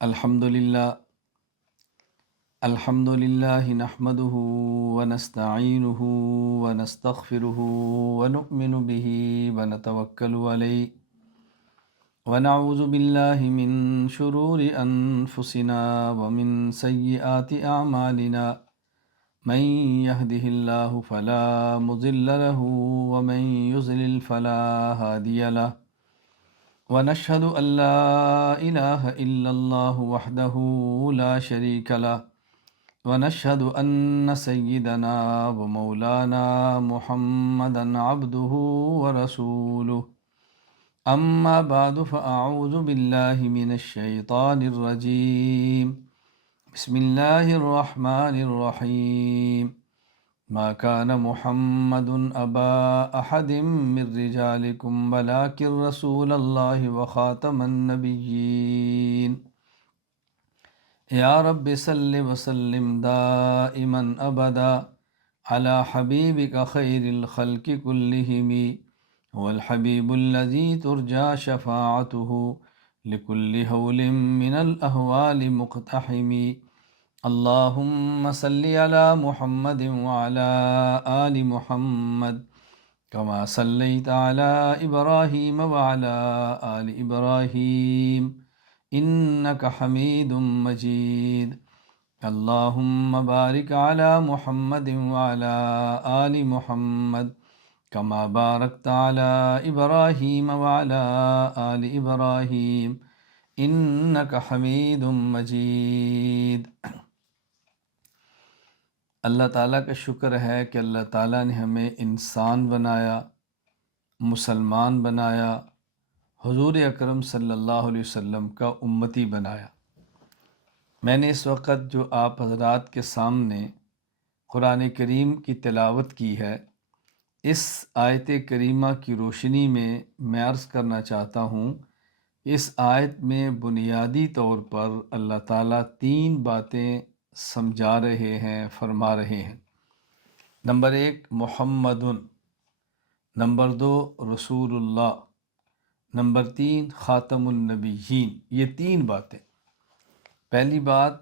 الحمد للہ نحمده ونستعینه ونستغفره ونؤمن به ونتوکل علیہ ونعوذ باللہ من شرور انفسنا ومن سیئات اعمالنا من يهده الله فلا مضل له ومن يضلل فلا هادي له ونشهد أن لا إله إلا الله وحده لا شريك له ونشهد أن سيدنا ومولانا محمدا عبده ورسوله أما بعد فأعوذ بالله من الشيطان الرجيم بسم الله الرحمن الرحيم ما كان محمد أبا أحد من رجالكم ولكن رسول الله وخاتم النبيين يا رب صل وسلم دائما أبدا على حبيبك خير الخلق كلهم هو الحبيب الذي ترجى شفاعته لكل هول من الأهوال مقتحم اللهم صل على محمد وعلى آل محمد كما صليت على إبراهيم وعلى آل إبراهيم إنك حميد مجيد اللهم بارك على محمد وعلى آل محمد كما باركت على إبراهيم وعلى آل إبراهيم إنك حميد مجيد۔ اللہ تعالیٰ کا شکر ہے کہ اللہ تعالیٰ نے ہمیں انسان بنایا، مسلمان بنایا، حضور اکرم صلی اللہ علیہ وسلم کا امتی بنایا۔ میں نے اس وقت جو آپ حضرات کے سامنے قرآن کریم کی تلاوت کی ہے، اس آیت کریمہ کی روشنی میں عرض کرنا چاہتا ہوں، اس آیت میں بنیادی طور پر اللہ تعالیٰ 3 باتیں سمجھا رہے ہیں، فرما رہے ہیں۔ نمبر 1 محمد، نمبر 2 رسول اللہ، نمبر 3 خاتم النبیین۔ یہ 3 باتیں۔ پہلی بات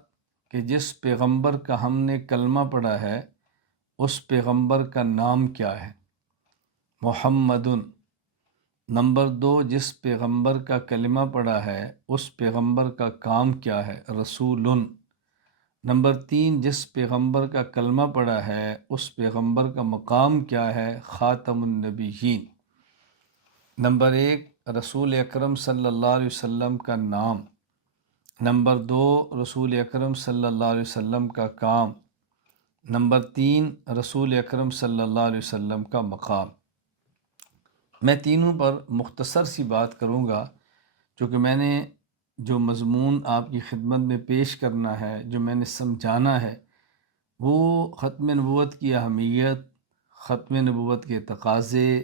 کہ جس پیغمبر کا ہم نے کلمہ پڑھا ہے اس پیغمبر کا نام کیا ہے، محمد۔ نمبر 2 جس پیغمبر کا کلمہ پڑھا ہے اس پیغمبر کا کام کیا ہے، رسول۔ نمبر 3 جس پیغمبر کا کلمہ پڑھا ہے اس پیغمبر کا مقام کیا ہے، خاتم النبیین۔ نمبر 1 رسول اکرم صلی اللہ علیہ وسلم کا نام، نمبر 2 رسول اکرم صلی اللہ علیہ وسلم کا کام، نمبر 3 رسول اکرم صلی اللہ علیہ وسلم کا مقام۔ میں تینوں پر مختصر سی بات کروں گا، چونکہ میں نے جو مضمون آپ کی خدمت میں پیش کرنا ہے، جو میں نے سمجھانا ہے، وہ ختم نبوت کی اہمیت، ختم نبوت کے تقاضے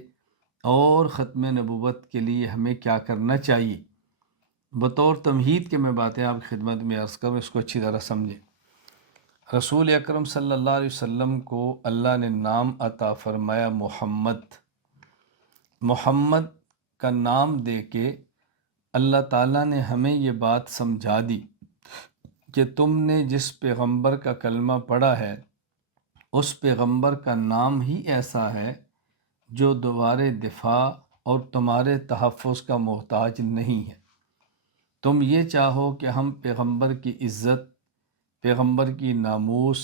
اور ختم نبوت کے لیے ہمیں کیا کرنا چاہیے، بطور تمہید کے میں باتیں آپ کی خدمت میں عرض کروں، اس کو اچھی طرح سمجھیں۔ رسول اکرم صلی اللہ علیہ وسلم کو اللہ نے نام عطا فرمایا محمد۔ محمد کا نام دے کے اللہ تعالیٰ نے ہمیں یہ بات سمجھا دی کہ تم نے جس پیغمبر کا کلمہ پڑھا ہے اس پیغمبر کا نام ہی ایسا ہے جو دوبارہ دفاع اور تمہارے تحفظ کا محتاج نہیں ہے۔ تم یہ چاہو کہ ہم پیغمبر کی عزت، پیغمبر کی ناموس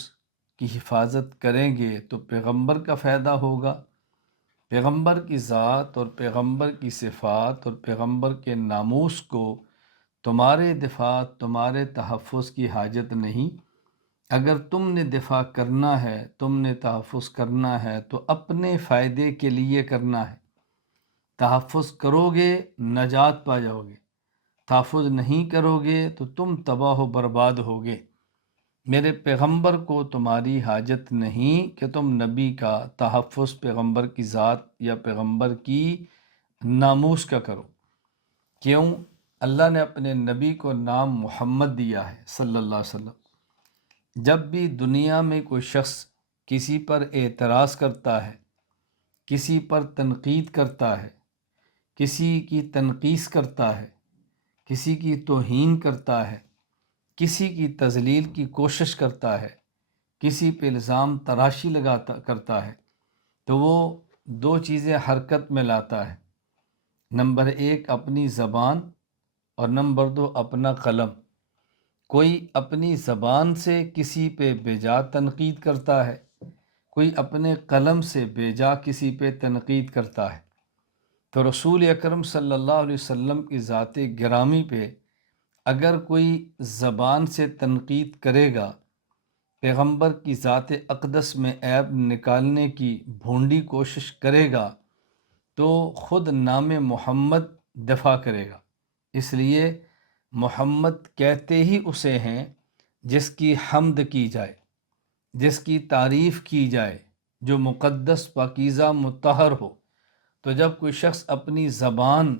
کی حفاظت کریں گے تو پیغمبر کا فائدہ ہوگا۔ پیغمبر کی ذات اور پیغمبر کی صفات اور پیغمبر کے ناموس کو تمہارے دفاع، تمہارے تحفظ کی حاجت نہیں۔ اگر تم نے دفاع کرنا ہے، تم نے تحفظ کرنا ہے تو اپنے فائدے کے لیے کرنا ہے۔ تحفظ کرو گے نجات پا جاؤ گے، تحفظ نہیں کرو گے تو تم تباہ و برباد ہوگے۔ میرے پیغمبر کو تمہاری حاجت نہیں کہ تم نبی کا تحفظ پیغمبر کی ذات یا پیغمبر کی ناموس کا کرو۔ کیوں؟ اللہ نے اپنے نبی کو نام محمد دیا ہے صلی اللہ علیہ وسلم۔ جب بھی دنیا میں کوئی شخص کسی پر اعتراض کرتا ہے، کسی پر تنقید کرتا ہے، کسی کی تنقیص کرتا ہے، کسی کی توہین کرتا ہے، کسی کی تذلیل کی کوشش کرتا ہے، کسی پہ الزام تراشی کرتا ہے، تو وہ دو چیزیں حرکت میں لاتا ہے۔ نمبر ایک اپنی زبان، اور نمبر دو اپنا قلم۔ کوئی اپنی زبان سے کسی پہ بے جا تنقید کرتا ہے، کوئی اپنے قلم سے بے جا کسی پہ تنقید کرتا ہے۔ تو رسول اکرم صلی اللہ علیہ وسلم کی ذات گرامی پہ اگر کوئی زبان سے تنقید کرے گا، پیغمبر کی ذات اقدس میں عیب نکالنے کی بھونڈی کوشش کرے گا، تو خود نام محمد دفاع کرے گا۔ اس لیے محمد کہتے ہی اسے ہیں جس کی حمد کی جائے، جس کی تعریف کی جائے، جو مقدس پاکیزہ مطہر ہو۔ تو جب کوئی شخص اپنی زبان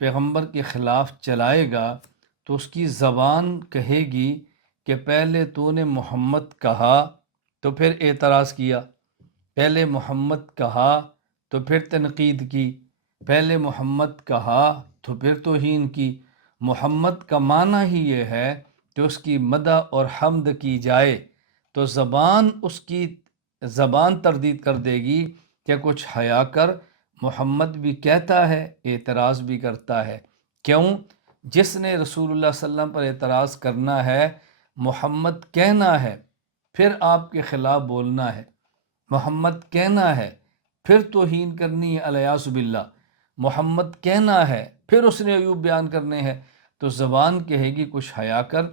پیغمبر کے خلاف چلائے گا تو اس کی زبان کہے گی کہ پہلے تو نے محمد کہا تو پھر اعتراض کیا، پہلے محمد کہا تو پھر تنقید کی، پہلے محمد کہا تو پھر توہین کی۔ محمد کا معنی ہی یہ ہے کہ اس کی مدح اور حمد کی جائے، تو زبان اس کی زبان تردید کر دے گی کہ کچھ حیا کر، محمد بھی کہتا ہے اعتراض بھی کرتا ہے۔ کیوں؟ جس نے رسول اللہ صلی اللہ علیہ وسلم پر اعتراض کرنا ہے، محمد کہنا ہے پھر آپ کے خلاف بولنا ہے، محمد کہنا ہے پھر توہین کرنی ہے الیاذ باللہ، محمد کہنا ہے پھر اس نے عیوب بیان کرنے ہیں، تو زبان کہے گی کچھ حیا کر،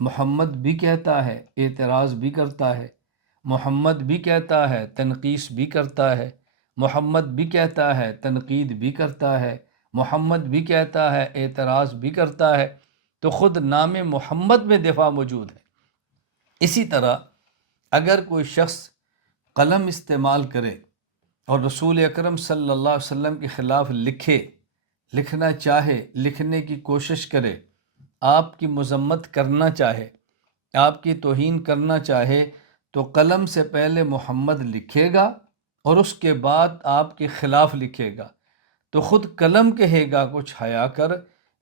محمد بھی کہتا ہے اعتراض بھی کرتا ہے، محمد بھی کہتا ہے تنقیص بھی کرتا ہے، محمد بھی کہتا ہے تنقید بھی کرتا ہے، محمد بھی کہتا ہے اعتراض بھی کرتا ہے، تو خود نام محمد میں دفاع موجود ہے۔ اسی طرح اگر کوئی شخص قلم استعمال کرے اور رسول اکرم صلی اللہ علیہ وسلم کے خلاف لکھنا چاہے، لکھنے کی کوشش کرے، آپ کی مذمت کرنا چاہے، آپ کی توہین کرنا چاہے، تو قلم سے پہلے محمد لکھے گا اور اس کے بعد آپ کے خلاف لکھے گا، تو خود قلم کہے گا کچھ حیا کر،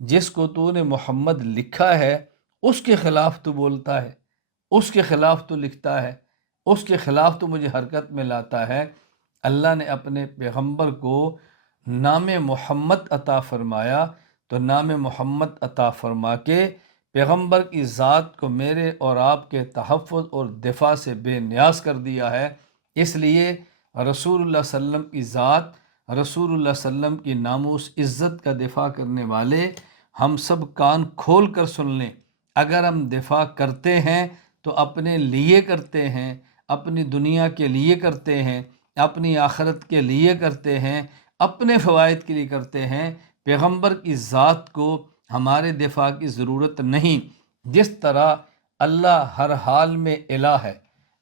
جس کو تو نے محمد لکھا ہے اس کے خلاف تو بولتا ہے، اس کے خلاف تو لکھتا ہے، اس کے خلاف تو مجھے حرکت میں لاتا ہے۔ اللہ نے اپنے پیغمبر کو نام محمد عطا فرمایا، تو نام محمد عطا فرما کے پیغمبر کی ذات کو میرے اور آپ کے تحفظ اور دفاع سے بے نیاز کر دیا ہے۔ اس لیے رسول اللہ صلی اللہ علیہ وسلم کی ذات، رسول اللہ صلی اللہ علیہ وسلم کی ناموس عزت کا دفاع کرنے والے ہم سب کان کھول کر سن لیں۔ اگر ہم دفاع کرتے ہیں تو اپنے لیے کرتے ہیں، اپنی دنیا کے لیے کرتے ہیں، اپنی آخرت کے لیے کرتے ہیں، اپنے فوائد کے لیے کرتے ہیں۔ پیغمبر کی ذات کو ہمارے دفاع کی ضرورت نہیں۔ جس طرح اللہ ہر حال میں الہ ہے،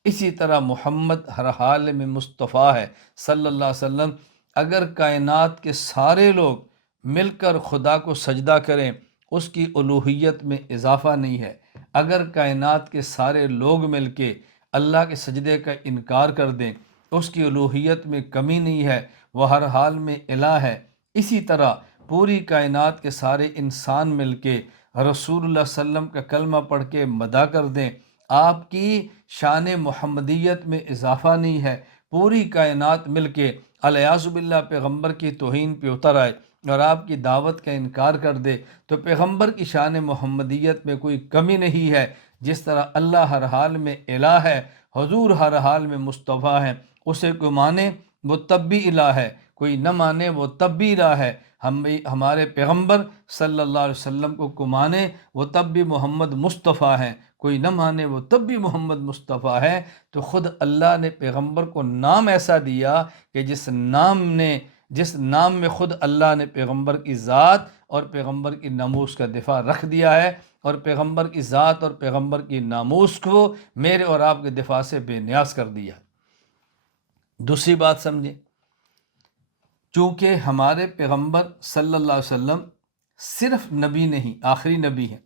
اسی طرح محمد ہر حال میں مصطفیٰ ہے صلی اللہ علیہ وسلم۔ اگر کائنات کے سارے لوگ مل کر خدا کو سجدہ کریں، اس کی الوہیت میں اضافہ نہیں ہے۔ اگر کائنات کے سارے لوگ مل کے اللہ کے سجدے کا انکار کر دیں، اس کی الوہیت میں کمی نہیں ہے، وہ ہر حال میں الہ ہے۔ اسی طرح پوری کائنات کے سارے انسان مل کے رسول اللہ صلی اللہ علیہ وسلم کا کلمہ پڑھ کے مدح کر دیں، آپ کی شان محمدیت میں اضافہ نہیں ہے۔ پوری کائنات مل کے الیاذ باللہ پیغمبر کی توہین پہ اتر آئے اور آپ کی دعوت کا انکار کر دے، تو پیغمبر کی شان محمدیت میں کوئی کمی نہیں ہے۔ جس طرح اللہ ہر حال میں الہ ہے، حضور ہر حال میں مصطفیٰ ہے، اسے کوئی مانے وہ تب بھی الہ ہے، کوئی نہ مانے وہ تب بھی الہ ہے۔ ہمارے پیغمبر صلی اللہ علیہ وسلم کو مانے وہ تب بھی محمد مصطفیٰ ہیں، کوئی نہ مانے وہ تب بھی محمد مصطفیٰ ہے۔ تو خود اللہ نے پیغمبر کو نام ایسا دیا کہ جس نام میں خود اللہ نے پیغمبر کی ذات اور پیغمبر کی ناموس کا دفاع رکھ دیا ہے، اور پیغمبر کی ذات اور پیغمبر کی ناموس کو میرے اور آپ کے دفاع سے بے نیاز کر دیا۔ دوسری بات سمجھیں، چونکہ ہمارے پیغمبر صلی اللہ علیہ وسلم صرف نبی نہیں، آخری نبی ہیں،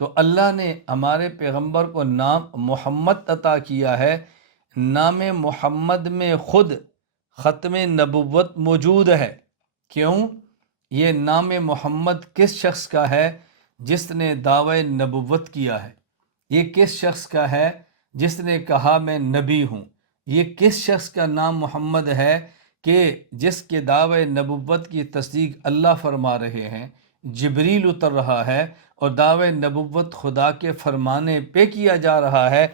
تو اللہ نے ہمارے پیغمبر کو نام محمد عطا کیا ہے۔ نام محمد میں خود ختم نبوت موجود ہے۔ کیوں؟ یہ نام محمد کس شخص کا ہے؟ جس نے دعوی نبوت کیا ہے، یہ کس شخص کا ہے جس نے کہا میں نبی ہوں؟ یہ کس شخص کا نام محمد ہے کہ جس کے دعوے نبوت کی تصدیق اللہ فرما رہے ہیں، جبریل اتر رہا ہے اور دعوے نبوت خدا کے فرمانے پہ کیا جا رہا ہے؟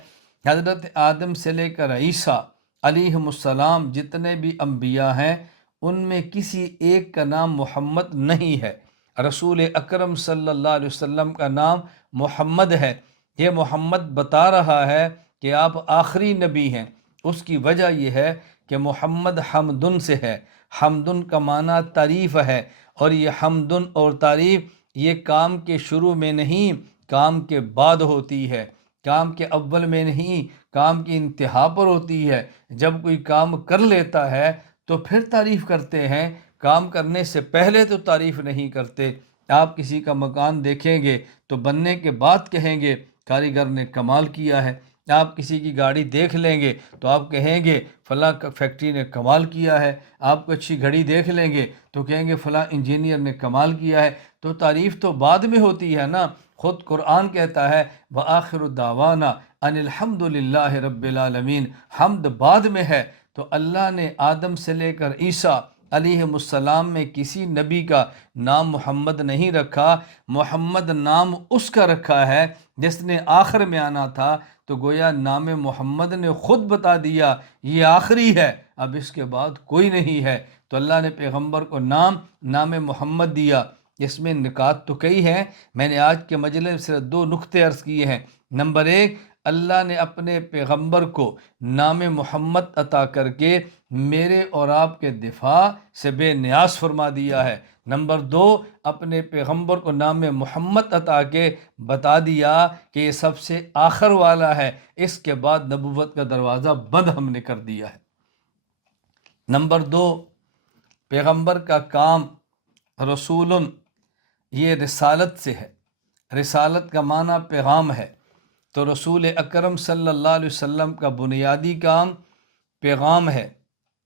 حضرت آدم سے لے کر عیسیٰ علیہم السلام جتنے بھی انبیاء ہیں، ان میں کسی ایک کا نام محمد نہیں ہے۔ رسول اکرم صلی اللہ علیہ وسلم کا نام محمد ہے۔ یہ محمد بتا رہا ہے کہ آپ آخری نبی ہیں۔ اس کی وجہ یہ ہے کہ محمد حمدن سے ہے۔ حمدن کا معنی تعریف ہے، اور یہ حمدن اور تعریف یہ کام کے شروع میں نہیں، کام کے بعد ہوتی ہے۔ کام کے اول میں نہیں، کام کی انتہا پر ہوتی ہے۔ جب کوئی کام کر لیتا ہے تو پھر تعریف کرتے ہیں، کام کرنے سے پہلے تو تعریف نہیں کرتے۔ آپ کسی کا مکان دیکھیں گے تو بننے کے بعد کہیں گے کاریگر نے کمال کیا ہے۔ آپ کسی کی گاڑی دیکھ لیں گے تو آپ کہیں گے فلاں فیکٹری نے کمال کیا ہے۔ آپ کو اچھی گھڑی دیکھ لیں گے تو کہیں گے فلاں انجینئر نے کمال کیا ہے۔ تو تعریف تو بعد میں ہوتی ہے نا۔ خود قرآن کہتا ہے وآخر دعوانا ان الحمد للہ رب العالمین، حمد بعد میں ہے۔ تو اللہ نے آدم سے لے کر عیسیٰ علیہ السلام میں کسی نبی کا نام محمد نہیں رکھا۔ محمد نام اس کا رکھا ہے جس نے آخر میں آنا تھا، تو گویا نام محمد نے خود بتا دیا یہ آخری ہے، اب اس کے بعد کوئی نہیں ہے۔ تو اللہ نے پیغمبر کو نام محمد دیا۔ اس میں نکات تو کئی ہیں، میں نے آج کے مجلس سے 2 نقطے عرض کیے ہیں۔ نمبر 1، اللہ نے اپنے پیغمبر کو نام محمد عطا کر کے میرے اور آپ کے دفاع سے بے نیاز فرما دیا ہے۔ نمبر 2، اپنے پیغمبر کو نام محمد عطا کے بتا دیا کہ یہ سب سے آخر والا ہے، اس کے بعد نبوت کا دروازہ بند ہم نے کر دیا ہے۔ نمبر 2، پیغمبر کا کام رسول، یہ رسالت سے ہے۔ رسالت کا معنی پیغام ہے، تو رسول اکرم صلی اللہ علیہ وسلم کا بنیادی کام پیغام ہے۔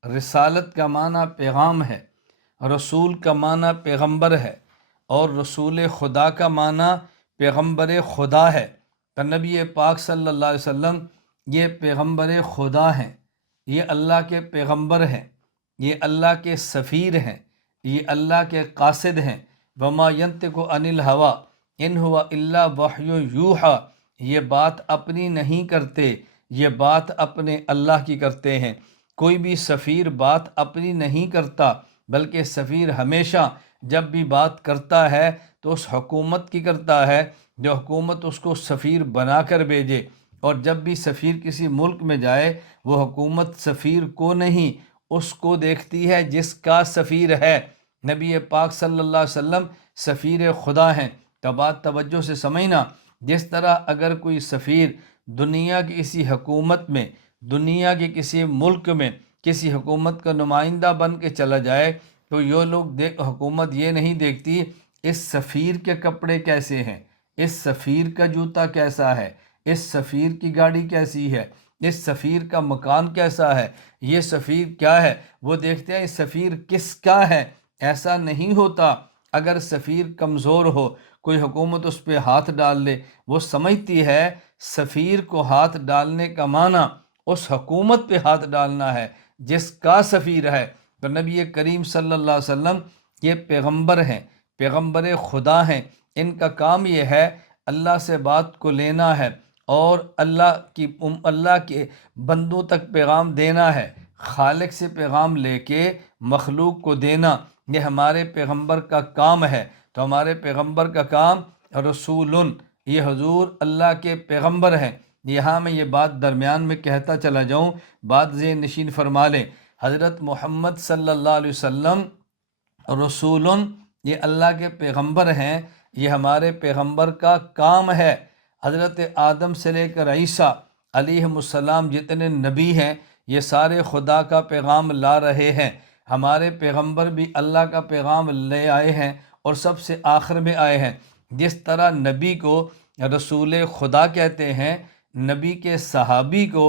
رسالت کا معنی پیغام ہے، رسول کا معنی پیغمبر ہے، اور رسول خدا کا معنی پیغمبر خدا ہے۔ تو نبی پاک صلی اللہ علیہ وسلم یہ پیغمبر خدا ہیں، یہ اللہ کے پیغمبر ہیں، یہ اللہ کے سفیر ہیں، یہ اللہ کے قاصد ہیں۔ وما ینطق عن الہوی ان ہوا الا وحی یوحی، یہ بات اپنی نہیں کرتے، یہ بات اپنے اللہ کی کرتے ہیں۔ کوئی بھی سفیر بات اپنی نہیں کرتا، بلکہ سفیر ہمیشہ جب بھی بات کرتا ہے تو اس حکومت کی کرتا ہے جو حکومت اس کو سفیر بنا کر بھیجے۔ اور جب بھی سفیر کسی ملک میں جائے، وہ حکومت سفیر کو نہیں، اس کو دیکھتی ہے جس کا سفیر ہے۔ نبی پاک صلی اللہ علیہ وسلم سفیر خدا ہیں۔ تو بات توجہ سے سمجھنا، جس طرح اگر کوئی سفیر دنیا کی کسی حکومت میں، دنیا کے کسی ملک میں کسی حکومت کا نمائندہ بن کے چلا جائے، تو یہ لوگ حکومت یہ نہیں دیکھتی اس سفیر کے کپڑے کیسے ہیں، اس سفیر کا جوتا کیسا ہے، اس سفیر کی گاڑی کیسی ہے، اس سفیر کا مکان کیسا ہے، یہ سفیر کیا ہے، وہ دیکھتے ہیں اس سفیر کس کا ہے۔ ایسا نہیں ہوتا۔ اگر سفیر کمزور ہو، کوئی حکومت اس پہ ہاتھ ڈال لے، وہ سمجھتی ہے سفیر کو ہاتھ ڈالنے کا معنی اس حکومت پہ ہاتھ ڈالنا ہے جس کا سفیر ہے۔ تو نبی کریم صلی اللہ علیہ وسلم یہ پیغمبر ہیں، پیغمبر خدا ہیں۔ ان کا کام یہ ہے اللہ سے بات کو لینا ہے اور اللہ کے بندوں تک پیغام دینا ہے، خالق سے پیغام لے کے مخلوق کو دینا، یہ ہمارے پیغمبر کا کام ہے۔ تو ہمارے پیغمبر کا کام رسول، یہ حضور اللہ کے پیغمبر ہیں۔ یہاں میں یہ بات درمیان میں کہتا چلا جاؤں، بات ذہن نشین فرما لیں۔ حضرت محمد صلی اللہ علیہ وسلم رسول، یہ اللہ کے پیغمبر ہیں، یہ ہمارے پیغمبر کا کام ہے۔ حضرت آدم سے لے کر عیسیٰ علیہ السلام جتنے نبی ہیں، یہ سارے خدا کا پیغام لا رہے ہیں۔ ہمارے پیغمبر بھی اللہ کا پیغام لے آئے ہیں اور سب سے آخر میں آئے ہیں۔ جس طرح نبی کو رسول خدا کہتے ہیں، نبی کے صحابی کو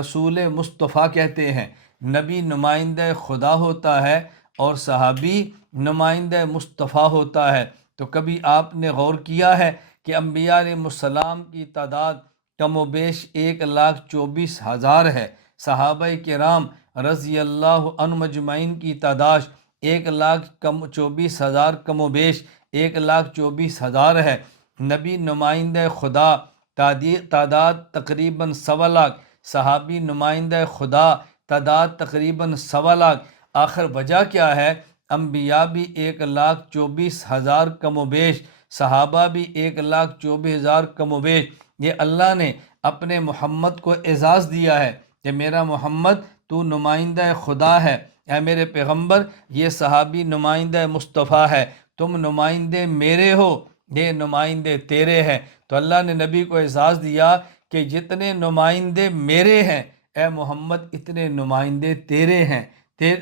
رسول مصطفیٰ کہتے ہیں۔ نبی نمائندہ خدا ہوتا ہے اور صحابی نمائندہ مصطفیٰ ہوتا ہے۔ تو کبھی آپ نے غور کیا ہے کہ انبیاء علیہ السلام کی تعداد کم و بیش 1,24,000 ہے۔ صحابہ کرام رضی اللہ عنہم اجمعین کی تعداد 1,24,000 کم و بیش 1,24,000 ہے۔ نبی نمائندہ خدا تعداد تقریباً 1,00,000، صحابی نمائندہ خدا تعداد تقریباً 1,00,000۔ آخر وجہ کیا ہے؟ انبیاء بھی 1,24,000 کم و بیش، صحابہ بھی 1,24,000 کم و بیش۔ یہ اللہ نے اپنے محمد کو اعزاز دیا ہے کہ میرا محمد تو نمائندہ خدا ہے، اے میرے پیغمبر یہ صحابی نمائندہ مصطفیٰ ہے، تم نمائندے میرے ہو، یہ نمائندے تیرے ہیں۔ تو اللہ نے نبی کو اعزاز دیا کہ جتنے نمائندے میرے ہیں اے محمد اتنے نمائندے تیرے ہیں،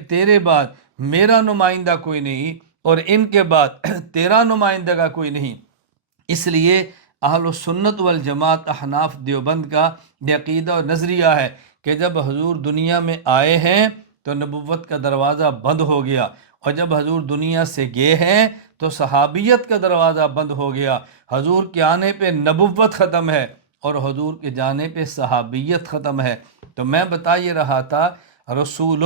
تیرے بعد میرا نمائندہ کوئی نہیں اور ان کے بعد تیرا نمائندہ کا کوئی نہیں۔ اس لیے اہل سنت والجماعت احناف دیوبند کا یہ عقیدہ اور نظریہ ہے کہ جب حضور دنیا میں آئے ہیں تو نبوت کا دروازہ بند ہو گیا، اور جب حضور دنیا سے گئے ہیں تو صحابیت کا دروازہ بند ہو گیا۔ حضور کے آنے پہ نبوت ختم ہے اور حضور کے جانے پہ صحابیت ختم ہے۔ تو میں بتا یہ رہا تھا رسول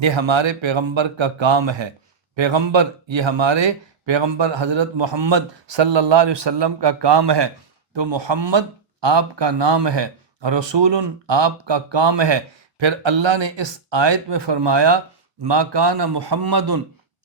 یہ ہمارے پیغمبر کا کام ہے، پیغمبر یہ ہمارے پیغمبر حضرت محمد صلی اللہ علیہ وسلم کا کام ہے۔ تو محمد آپ کا نام ہے، رسول آپ کا کام ہے۔ پھر اللہ نے اس آیت میں فرمایا ما کان محمد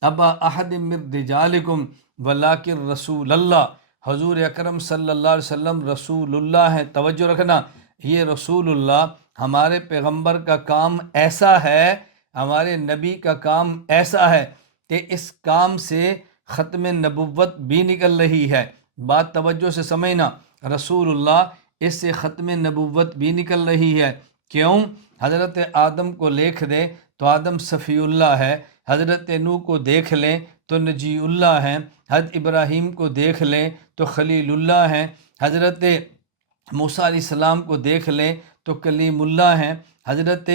ابا احد من رجالکم ولکن رسول اللہ، حضور اکرم صلی اللہ علیہ وسلم رسول اللہ ہیں۔ توجہ رکھنا، یہ رسول اللہ ہمارے پیغمبر کا کام ایسا ہے، ہمارے نبی کا کام ایسا ہے کہ اس کام سے ختم نبوت بھی نکل رہی ہے۔ بات توجہ سے سمجھنا، رسول اللہ اس سے ختم نبوت بھی نکل رہی ہے۔ کیوں؟ حضرت آدم کو لکھ دیں تو آدم صفی اللہ ہے، حضرت نوح کو دیکھ لیں تو نجی اللہ ہیں، حضرت ابراہیم کو دیکھ لیں تو خلیل اللہ ہیں، حضرت موسیٰ علیہ السلام کو دیکھ لیں تو کلیم اللہ ہیں، حضرت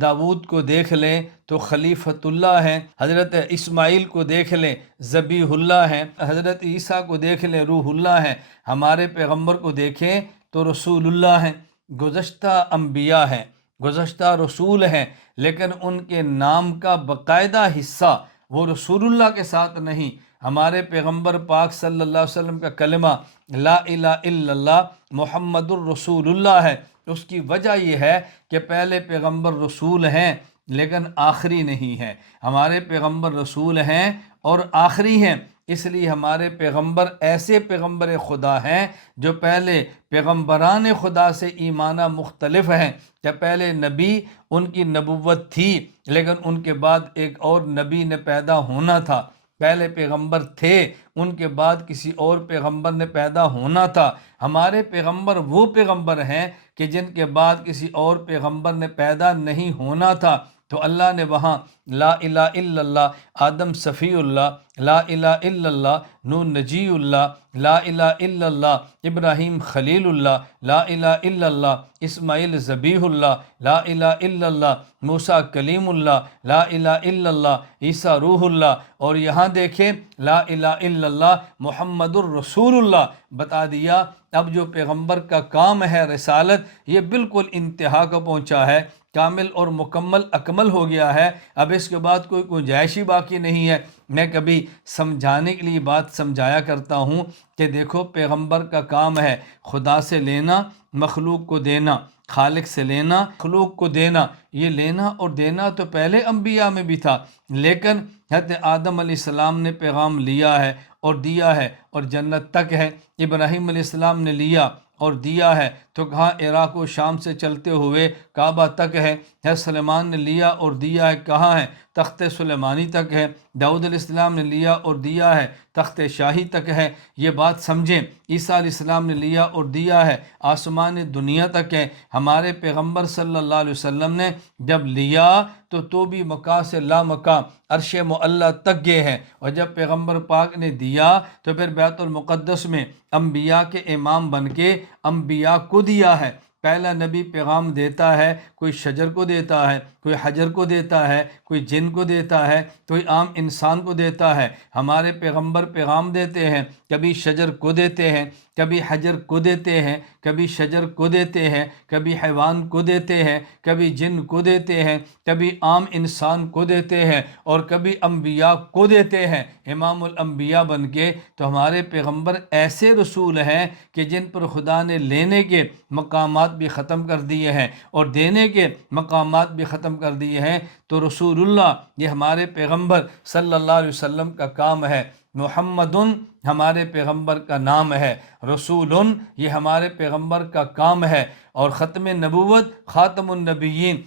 داود کو دیکھ لیں تو خلیفۃ اللہ ہیں، حضرت اسماعیل کو دیکھ لیں ذبیح اللہ ہیں، حضرت عیسیٰ کو دیکھ لیں روح اللہ ہیں۔ ہمارے پیغمبر کو دیکھیں تو رسول اللہ ہیں۔ گزشتہ انبیاء ہیں، گزشتہ رسول ہیں، لیکن ان کے نام کا باقاعدہ حصہ وہ رسول اللہ کے ساتھ نہیں۔ ہمارے پیغمبر پاک صلی اللہ علیہ وسلم کا کلمہ لا الہ الا اللہ محمد الرسول اللہ ہے۔ اس کی وجہ یہ ہے کہ پہلے پیغمبر رسول ہیں لیکن آخری نہیں ہیں، ہمارے پیغمبر رسول ہیں اور آخری ہیں۔ اس لیے ہمارے پیغمبر ایسے پیغمبر خدا ہیں جو پہلے پیغمبران خدا سے ایمانہ مختلف ہیں، کہ پہلے نبی ان کی نبوت تھی لیکن ان کے بعد ایک اور نبی نے پیدا ہونا تھا، پہلے پیغمبر تھے ان کے بعد کسی اور پیغمبر نے پیدا ہونا تھا۔ ہمارے پیغمبر وہ پیغمبر ہیں کہ جن کے بعد کسی اور پیغمبر نے پیدا نہیں ہونا تھا۔ تو اللہ نے وہاں لا الہ الا اللہ آدم صفی اللہ، لا الہ الا اللہ نوح نجی اللہ، لا الہ الا اللہ ابراہیم خلیل اللہ، لا الہ الا اللہ اسماعیل ذبیح اللہ، لا الہ الا اللہ موسیٰ کلیم اللہ، لا الہ الا اللہ عیسیٰ روح اللہ، اور یہاں دیکھیں لا الہ الا اللہ محمد الرسول اللہ بتا دیا۔ اب جو پیغمبر کا کام ہے رسالت، یہ بالکل انتہا کو پہنچا ہے، کامل اور مکمل اکمل ہو گیا ہے۔ اب اس کے بعد کوئی گنجائش ہی باقی نہیں ہے۔ میں کبھی سمجھانے کے لیے بات سمجھایا کرتا ہوں کہ دیکھو پیغمبر کا کام ہے خدا سے لینا، مخلوق کو دینا، خالق سے لینا، مخلوق کو دینا۔ یہ لینا اور دینا تو پہلے انبیاء میں بھی تھا، لیکن حضرت آدم علیہ السلام نے پیغام لیا ہے اور دیا ہے اور جنت تک ہے، ابراہیم علیہ السلام نے لیا اور دیا ہے تو کہاں عراق و شام سے چلتے ہوئے کعبہ تک ہے، حضرت سلیمان نے لیا اور دیا ہے کہاں ہے، تخت سلیمانی تک ہے، داؤد علیہ السلام نے لیا اور دیا ہے تخت شاہی تک ہے۔ یہ بات سمجھیں، عیسیٰ علیہ السلام نے لیا اور دیا ہے آسمان دنیا تک ہے۔ ہمارے پیغمبر صلی اللہ علیہ وسلم نے جب لیا تو بھی مکہ سے لا مکہ عرش معلیٰ تک گئے ہیں، اور جب پیغمبر پاک نے دیا تو پھر بیت المقدس میں انبیاء کے امام بن کے انبیاء کو دیا ہے۔ پہلا نبی پیغام دیتا ہے، کوئی شجر کو دیتا ہے، کوئی حجر کو دیتا ہے، کوئی جن کو دیتا ہے، کوئی عام انسان کو دیتا ہے۔ ہمارے پیغمبر پیغام دیتے ہیں، کبھی شجر کو دیتے ہیں، کبھی حجر کو دیتے ہیں، کبھی شجر کو دیتے ہیں، کبھی حیوان کو دیتے ہیں، کبھی جن کو دیتے ہیں، کبھی عام انسان کو دیتے ہیں، اور کبھی انبیاء کو دیتے ہیں امام الانبیاء بن کے۔ تو ہمارے پیغمبر ایسے رسول ہیں کہ جن پر خدا نے لینے کے مقامات بھی ختم کر دیے ہیں اور دینے کے مقامات بھی ختم کر دیے ہیں۔ تو رسول اللہ یہ ہمارے پیغمبر صلی اللہ علیہ وسلم کا کام ہے۔ محمد ہمارے پیغمبر کا نام ہے، رسول یہ ہمارے پیغمبر کا کام ہے، اور ختم نبوت خاتم النبیین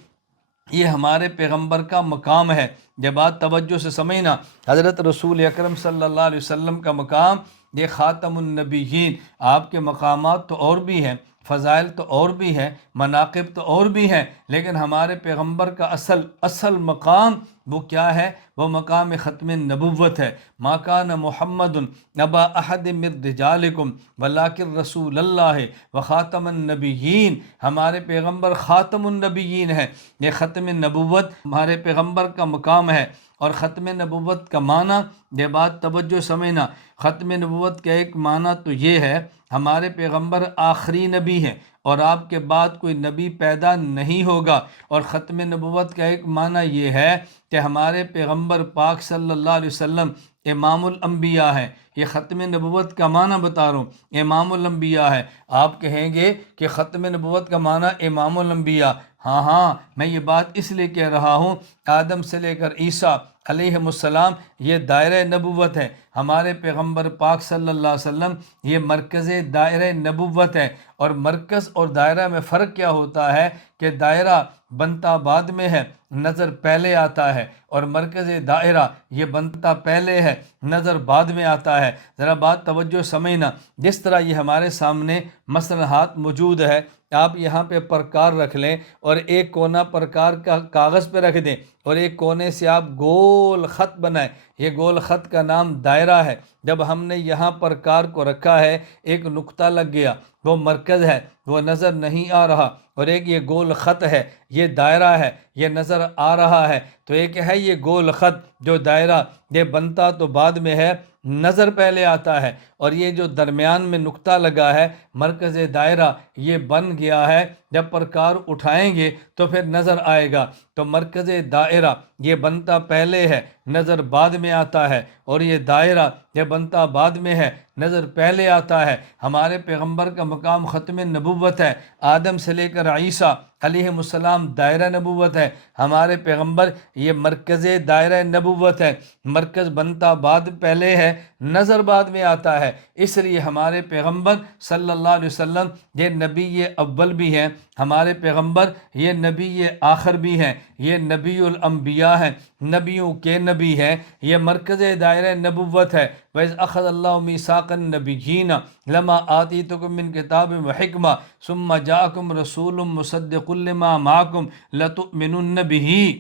یہ ہمارے پیغمبر کا مقام ہے۔ جب بات توجہ سے سمجھنا، حضرت رسول اکرم صلی اللہ علیہ وسلم کا مقام یہ خاتم النبیین۔ آپ کے مقامات تو اور بھی ہیں، فضائل تو اور بھی ہیں، مناقب تو اور بھی ہیں، لیکن ہمارے پیغمبر کا اصل مقام وہ کیا ہے؟ وہ مقام ختم نبوت ہے۔ ما کان محمد ابا احد من رجالکم ولکن رسول اللہ وخاتم النبیین۔ ہمارے پیغمبر خاتم النبیین ہیں۔ یہ ختم نبوت ہمارے پیغمبر کا مقام ہے۔ اور ختم نبوت کا معنی، یہ بات توجہ سمجھنا، ختم نبوت کا ایک معنی تو یہ ہے ہمارے پیغمبر آخری نبی ہیں اور آپ کے بعد کوئی نبی پیدا نہیں ہوگا۔ اور ختم نبوت کا ایک معنی یہ ہے کہ ہمارے پیغمبر پاک صلی اللہ علیہ وسلم امام الانبیاء ہے۔ یہ ختم نبوت کا معنی بتا رہا ہوں، امام الانبیاء ہے۔ آپ کہیں گے کہ ختم نبوت کا معنی امام الانبیاء، ہاں میں یہ بات اس لیے کہہ رہا ہوں، آدم سے لے کر عیسیٰ علیہ السلام یہ دائرہ نبوت ہے۔ ہمارے پیغمبر پاک صلی اللہ علیہ وسلم یہ مرکز دائرہ نبوت ہے۔ اور مرکز اور دائرہ میں فرق کیا ہوتا ہے کہ دائرہ بنتا بعد میں ہے، نظر پہلے آتا ہے، اور مرکز دائرہ یہ بنتا پہلے ہے، نظر بعد میں آتا ہے۔ ذرا بات توجہ سمجھنا، جس طرح یہ ہمارے سامنے مثلا ہاتھ موجود ہے، آپ یہاں پہ پرکار رکھ لیں اور ایک کونا پرکار کا کاغذ پہ رکھ دیں اور ایک کونے سے آپ گول خط بنائیں، یہ گول خط کا نام دائرہ ہے۔ جب ہم نے یہاں پرکار کو رکھا ہے، ایک نقطہ لگ گیا، وہ مرکز ہے، وہ نظر نہیں آ رہا، اور ایک یہ گول خط ہے، یہ دائرہ ہے، یہ نظر آ رہا ہے۔ تو ایک ہے یہ گول خط جو دائرہ، یہ بنتا تو بعد میں ہے، نظر پہلے آتا ہے، اور یہ جو درمیان میں نقطہ لگا ہے مرکز دائرہ، یہ بن گیا ہے۔ جب پرکار اٹھائیں گے تو پھر نظر آئے گا۔ تو مرکز دائرہ یہ بنتا پہلے ہے، نظر بعد میں آتا ہے، اور یہ دائرہ یہ بنتا بعد میں ہے، نظر پہلے آتا ہے۔ ہمارے پیغمبر کا مقام ختم نبوت ہے۔ آدم سے لے کر عیسیٰ علیہ السلام دائرہ نبوت ہے، ہمارے پیغمبر یہ مرکز دائرہ نبوت ہے۔ مرکز بنتا بعد پہلے ہے، نظر بعد میں آتا ہے۔ اس لیے ہمارے پیغمبر صلی اللہ علیہ وسلم یہ نبی اول بھی ہیں، ہمارے پیغمبر یہ نبی آخر بھی ہیں، یہ نبی الانبیاء ہیں، نبیوں کے نبی ہیں۔ یہ مرکز دائرہ نبوت ہے۔ وَإِذْ أَخَذَ اللَّهُ مِيثَاقَ النَّبِيِّينَ لَمَا آتَيْتُكُم مِّن كِتَابٍ وَحِكْمَةٍ ثُمَّ جَاءَكُمْ رَسُولٌ مُّصَدِّقٌ لِّمَا مَعَكُمْ لَتُؤْمِنُنَّ بِهِ۔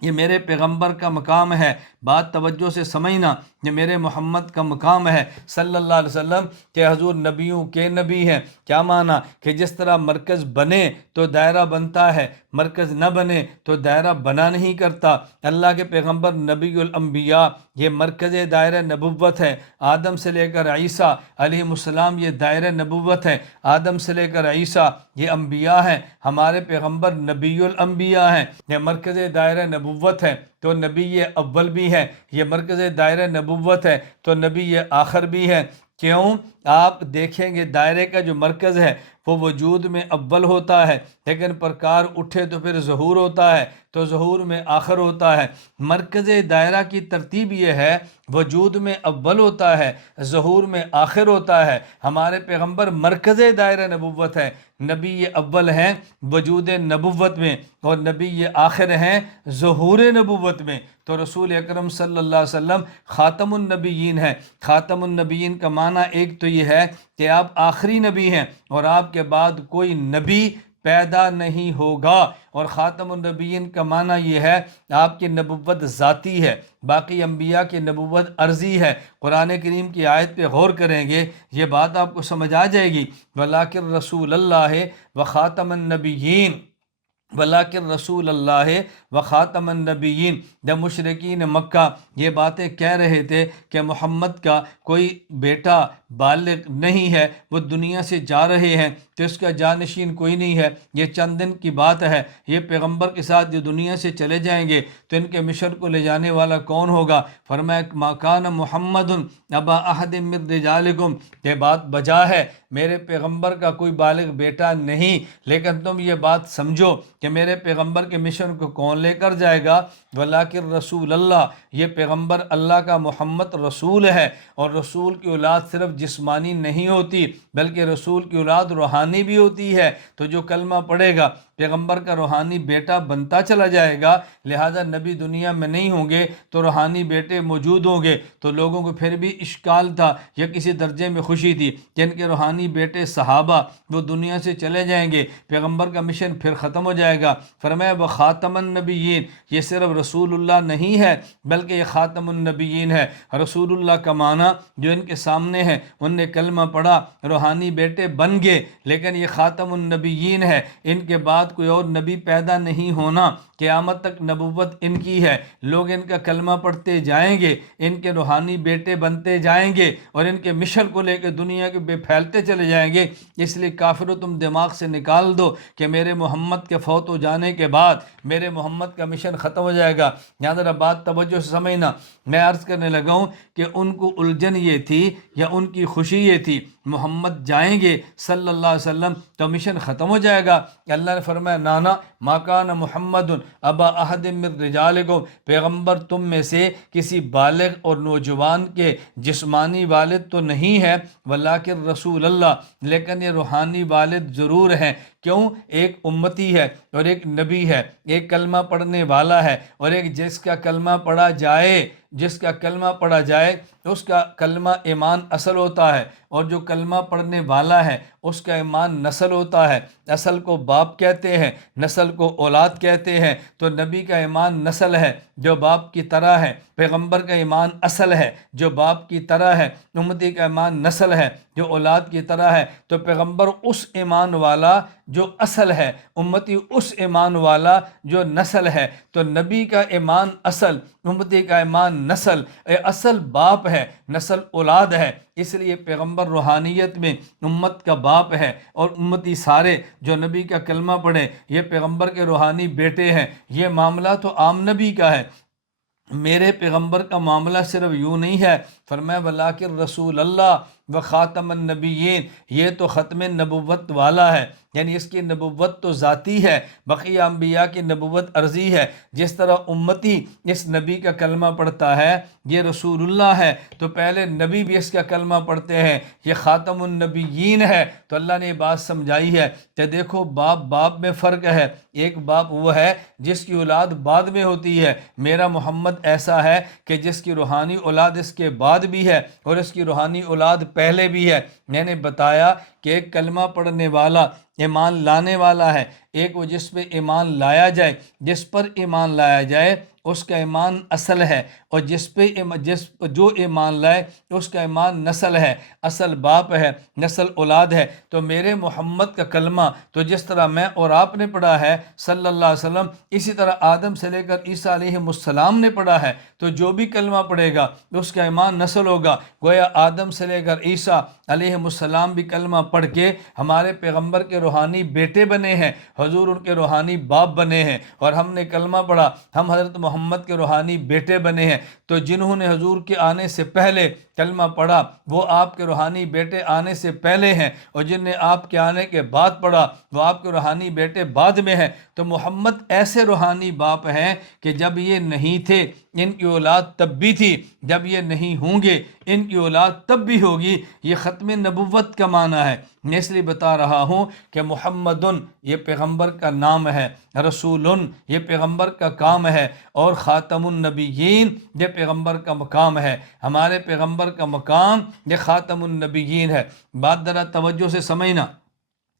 یہ میرے پیغمبر کا مقام ہے۔ بات توجہ سے سمجھنا، یہ میرے محمد کا مقام ہے صلی اللہ علیہ وسلم کہ حضور نبیوں کے نبی ہیں۔ کیا معنی؟ کہ جس طرح مرکز بنے تو دائرہ بنتا ہے، مرکز نہ بنے تو دائرہ بنا نہیں کرتا۔ اللہ کے پیغمبر نبی الانبیاء یہ مرکز دائرہ نبوت ہے۔ آدم سے لے کر عیسیٰ علیہ السلام یہ دائرہ نبوت ہے۔ آدم سے لے کر عیسیٰ یہ انبیاء ہیں، ہمارے پیغمبر نبی الانبیاء ہیں، یہ مرکز دائرہ نبوت ہے۔ تو نبی اول بھی ہے، یہ مرکز دائرہ نبوت ہے، تو نبی آخر بھی ہے۔ کیوں؟ آپ دیکھیں گے دائرے کا جو مرکز ہے وہ وجود میں اول ہوتا ہے، لیکن پرکار اٹھے تو پھر ظہور ہوتا ہے، تو ظہور میں آخر ہوتا ہے۔ مرکز دائرہ کی ترتیب یہ ہے، وجود میں اول ہوتا ہے، ظہور میں آخر ہوتا ہے۔ ہمارے پیغمبر مرکز دائرہ نبوت ہے، نبی اول ہیں وجود نبوت میں، اور نبی آخر ہیں ظہور نبوت میں۔ تو رسول اکرم صلی اللہ علیہ وسلم خاتم النبیین ہیں۔ خاتم النبیین کا معنی ایک تو یہ ہے کہ آپ آخری نبی ہیں اور آپ کے بعد کوئی نبی پیدا نہیں ہوگا، اور خاتم النبیین کا معنی یہ ہے آپ کی نبوت ذاتی ہے، باقی انبیاء کی نبوت عرضی ہے۔ قرآن کریم کی آیت پہ غور کریں گے یہ بات آپ کو سمجھ آ جائے گی۔ وَلَٰكِن رسول اللہ وخاتم النبیین، ولیکن رسول اللہ و خاتم النبیین، جب مشرکین مکہ یہ باتیں کہہ رہے تھے کہ محمد کا کوئی بیٹا بالغ نہیں ہے، وہ دنیا سے جا رہے ہیں تو اس کا جانشین کوئی نہیں ہے، یہ چند دن کی بات ہے، یہ پیغمبر کے ساتھ جو دنیا سے چلے جائیں گے تو ان کے مشن کو لے جانے والا کون ہوگا؟ فرمایا ما کان محمد ابا احد من رجالکم، یہ بات بجا ہے، میرے پیغمبر کا کوئی بالغ بیٹا نہیں، لیکن تم یہ بات سمجھو کہ میرے پیغمبر کے مشن کو کون لے کر جائے گا؟ ولیکن رسول اللہ، یہ پیغمبر اللہ کا محمد رسول ہے، اور رسول کی اولاد صرف جسمانی نہیں ہوتی بلکہ رسول کی اولاد روحانی بھی ہوتی ہے، تو جو کلمہ پڑھے گا پیغمبر کا روحانی بیٹا بنتا چلا جائے گا، لہذا نبی دنیا میں نہیں ہوں گے تو روحانی بیٹے موجود ہوں گے، تو لوگوں کو پھر بھی اشکال تھا یا کسی درجے میں خوشی تھی کہ ان کے روحانی بیٹے صحابہ وہ دنیا سے چلے جائیں گے، پیغمبر کا مشن پھر ختم ہو جائے گا۔ فرمایا وہ خاتم النبیین، یہ صرف رسول اللہ نہیں ہے بلکہ یہ خاتم النبیین ہے۔ رسول اللہ کا معنی جو ان کے سامنے ہے، ان نے کلمہ پڑھا، روحانی بیٹے بن گئے، لیکن یہ خاتم النبیین ہے، ان کے بعد کوئی اور نبی پیدا نہیں ہونا، قیامت تک نبوت ان کی ہے، لوگ ان کا کلمہ پڑھتے جائیں گے، ان کے روحانی بیٹے بنتے جائیں گے اور ان کے مشن کو لے کے دنیا کے بے پھیلتے چلے جائیں گے۔ اس لیے کافرو تم دماغ سے نکال دو کہ میرے محمد کے فوت ہو جانے کے بعد میرے محمد کا مشن ختم ہو جائے گا۔ یہاں ذرا بات توجہ سے سمجھنا، میں عرض کرنے لگا ہوں کہ ان کو الجھن یہ تھی یا ان کی خوشی یہ تھی محمد جائیں گے صلی اللہ علیہ وسلم تو مشن ختم ہو جائے گا۔ اللہ نے فرمایا نانا ما کان محمد ابا احد من رجالکم، پیغمبر تم میں سے کسی بالغ اور نوجوان کے جسمانی والد تو نہیں ہے، ولیکن رسول اللہ، لیکن یہ روحانی والد ضرور ہیں۔ کیوں؟ ایک امتی ہے اور ایک نبی ہے، ایک کلمہ پڑھنے والا ہے اور ایک جس کا کلمہ پڑھا جائے، جس کا کلمہ پڑھا جائے اس کا کلمہ ایمان اصل ہوتا ہے، اور جو کلمہ پڑھنے والا ہے اس کا ایمان نسل ہوتا ہے۔ اصل کو باپ کہتے ہیں، نسل کو اولاد کہتے ہیں، تو نبی کا ایمان نسل ہے جو باپ کی طرح ہے، پیغمبر کا ایمان اصل ہے جو باپ کی طرح ہے، امتی کا ایمان نسل ہے جو اولاد کی طرح ہے۔ تو پیغمبر اس ایمان والا جو اصل ہے، امتی اس ایمان والا جو نسل ہے، تو نبی کا ایمان اصل، امتی کا ایمان نسل، اصل باپ ہے، نسل اولاد ہے، اس لیے پیغمبر روحانیت میں امت کا باپ ہے، اور امتی سارے جو نبی کا کلمہ پڑھے یہ پیغمبر کے روحانی بیٹے ہیں۔ یہ معاملہ تو عام نبی کا ہے، میرے پیغمبر کا معاملہ صرف یوں نہیں ہے۔ فرمایا ولیکن رسول اللہ و خاتم النبیین، یہ تو ختم نبوت والا ہے، یعنی اس کی نبوت تو ذاتی ہے، بقیہ انبیاء کی نبوت عرضی ہے۔ جس طرح امتی اس نبی کا کلمہ پڑھتا ہے یہ رسول اللہ ہے، تو پہلے نبی بھی اس کا کلمہ پڑھتے ہیں، یہ خاتم النبیین ہے۔ تو اللہ نے یہ بات سمجھائی ہے کہ دیکھو باپ میں فرق ہے، ایک باپ وہ ہے جس کی اولاد بعد میں ہوتی ہے، میرا محمد ایسا ہے کہ جس کی روحانی اولاد اس کے بعد بھی ہے اور اس کی روحانی اولاد پہلے بھی ہے۔ میں نے بتایا کہ ایک کلمہ پڑھنے والا ایمان لانے والا ہے، ایک وہ جس پہ ایمان لایا جائے، جس پر ایمان لایا جائے اس کا ایمان اصل ہے، اور جو ایمان لائے اس کا ایمان نسل ہے، اصل باپ ہے، نسل اولاد ہے۔ تو میرے محمد کا کلمہ تو جس طرح میں اور آپ نے پڑھا ہے صلی اللہ علیہ وسلم، اسی طرح آدم سے لے کر عیسیٰ علیہ السلام نے پڑھا ہے، تو جو بھی کلمہ پڑھے گا اس کا ایمان نسل ہوگا۔ گویا آدم سے لے کر عیسیٰ علیہ السلام بھی کلمہ پڑھ کے ہمارے پیغمبر کے روحانی بیٹے بنے ہیں، حضور ان کے روحانی باپ بنے ہیں، اور ہم نے کلمہ پڑھا، ہم حضرت محمد کے روحانی بیٹے بنے ہیں۔ تو جنہوں نے حضور کے آنے سے پہلے کلمہ پڑھا وہ آپ کے روحانی بیٹے آنے سے پہلے ہیں، اور جن نے آپ کے آنے کے بعد پڑھا وہ آپ کے روحانی بیٹے بعد میں ہیں۔ تو محمد ایسے روحانی باپ ہیں کہ جب یہ نہیں تھے ان کی اولاد تب بھی تھی، جب یہ نہیں ہوں گے ان کی اولاد تب بھی ہوگی۔ یہ ختم نبوت کا معنی ہے۔ میں اس لیے بتا رہا ہوں کہ محمد یہ پیغمبر کا نام ہے، رسول یہ پیغمبر کا کام ہے، اور خاتم النبیین یہ پیغمبر کا مقام ہے۔ ہمارے پیغمبر کا مقام یہ خاتم النبیین ہے۔ بات ذرا توجہ سے سمجھنا،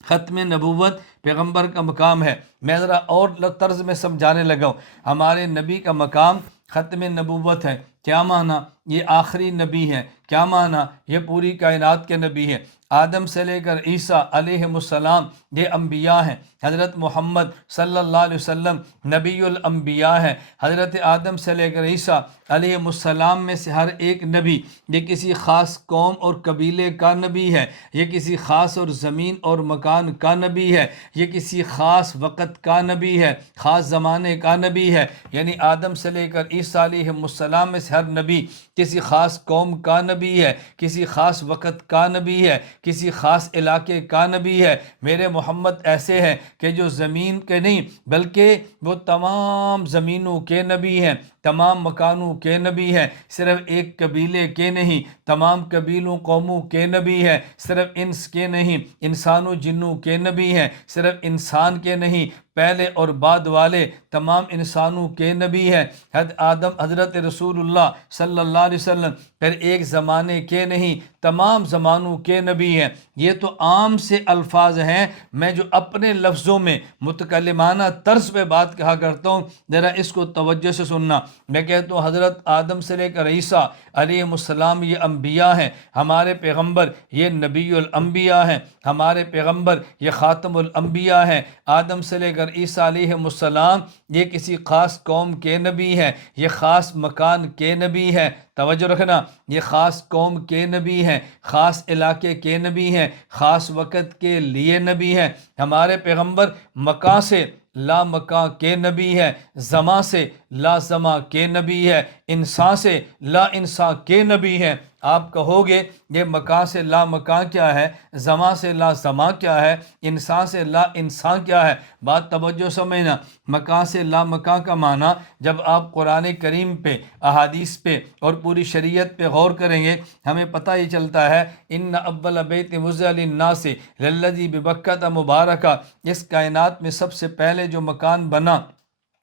ختم نبوت پیغمبر کا مقام ہے۔ میں ذرا اور طرز میں سمجھانے لگا ہوں، ہمارے نبی کا مقام ختم نبوت ہے۔ کیا معنی؟ یہ آخری نبی ہیں۔ کیا معنی؟ یہ پوری کائنات کے نبی ہیں۔ آدم سے لے کر عیسیٰ علیہ السلام یہ انبیاء ہیں۔ حضرت محمد صلی اللہ علیہ وسلم نبی الانبیاء ہیں۔ حضرت آدم سے لے کر عیسیٰ علیہ السلام میں سے ہر ایک نبی یہ کسی خاص قوم اور قبیلے کا نبی ہے، یہ کسی خاص اور زمین اور مکان کا نبی ہے، یہ کسی خاص وقت کا نبی ہے، خاص زمانے کا نبی ہے۔ یعنی آدم سے لے کر عیسیٰ علیہ السلام میں سے ہر نبی کسی خاص قوم کا نبی ہے، کسی خاص وقت کا نبی ہے، کسی خاص علاقے کا نبی ہے۔ میرے محمد ایسے ہیں کہ جو زمین کے نہیں بلکہ وہ تمام زمینوں کے نبی ہیں، تمام مکانوں کے نبی ہیں، صرف ایک قبیلے کے نہیں، تمام قبیلوں قوموں کے نبی ہیں، صرف انس کے نہیں، انسانوں جنوں کے نبی ہیں، صرف انسان کے نہیں، پہلے اور بعد والے تمام انسانوں کے نبی ہیں۔ حضرت رسول اللہ صلی اللہ علیہ وسلم پھر ایک زمانے کے نہیں، تمام زمانوں کے نبی ہیں۔ یہ تو عام سے الفاظ ہیں، میں جو اپنے لفظوں میں متکلمانہ طرز پہ بات کہا کرتا ہوں، ذرا اس کو توجہ سے سننا۔ میں کہتا ہوں حضرت آدم سے لے کر عیسیٰ علیہ السلام یہ انبیاء ہیں، ہمارے پیغمبر یہ نبی الانبیاء ہیں، ہمارے پیغمبر یہ خاتم الانبیاء ہیں۔ آدم سے لے کر عیسیٰ علیہ السلام یہ کسی خاص قوم کے نبی ہیں، یہ خاص مکان کے نبی ہیں۔ توجہ رکھنا، یہ خاص قوم کے نبی ہیں، خاص علاقے کے نبی ہیں، خاص وقت کے لیے نبی ہیں۔ ہمارے پیغمبر مکان سے لا مکان کے نبی ہے، زماں سے لا زماں کے نبی ہے، انسان سے لا انسان کے نبی ہیں۔ آپ کہو گے یہ مکان سے لا مکان کیا ہے، زماں سے لا زماں کیا ہے، انسان سے لا انسان کیا ہے؟ بات توجہ سمجھنا۔ مکان سے لا مکان کا معنی جب آپ قرآن کریم پہ، احادیث پہ اور پوری شریعت پہ غور کریں گے، ہمیں پتہ یہ چلتا ہے ان اول بیت وضع للناس للذی ببکۃ مبارکہ، اس کائنات میں سب سے پہلے جو مکان بنا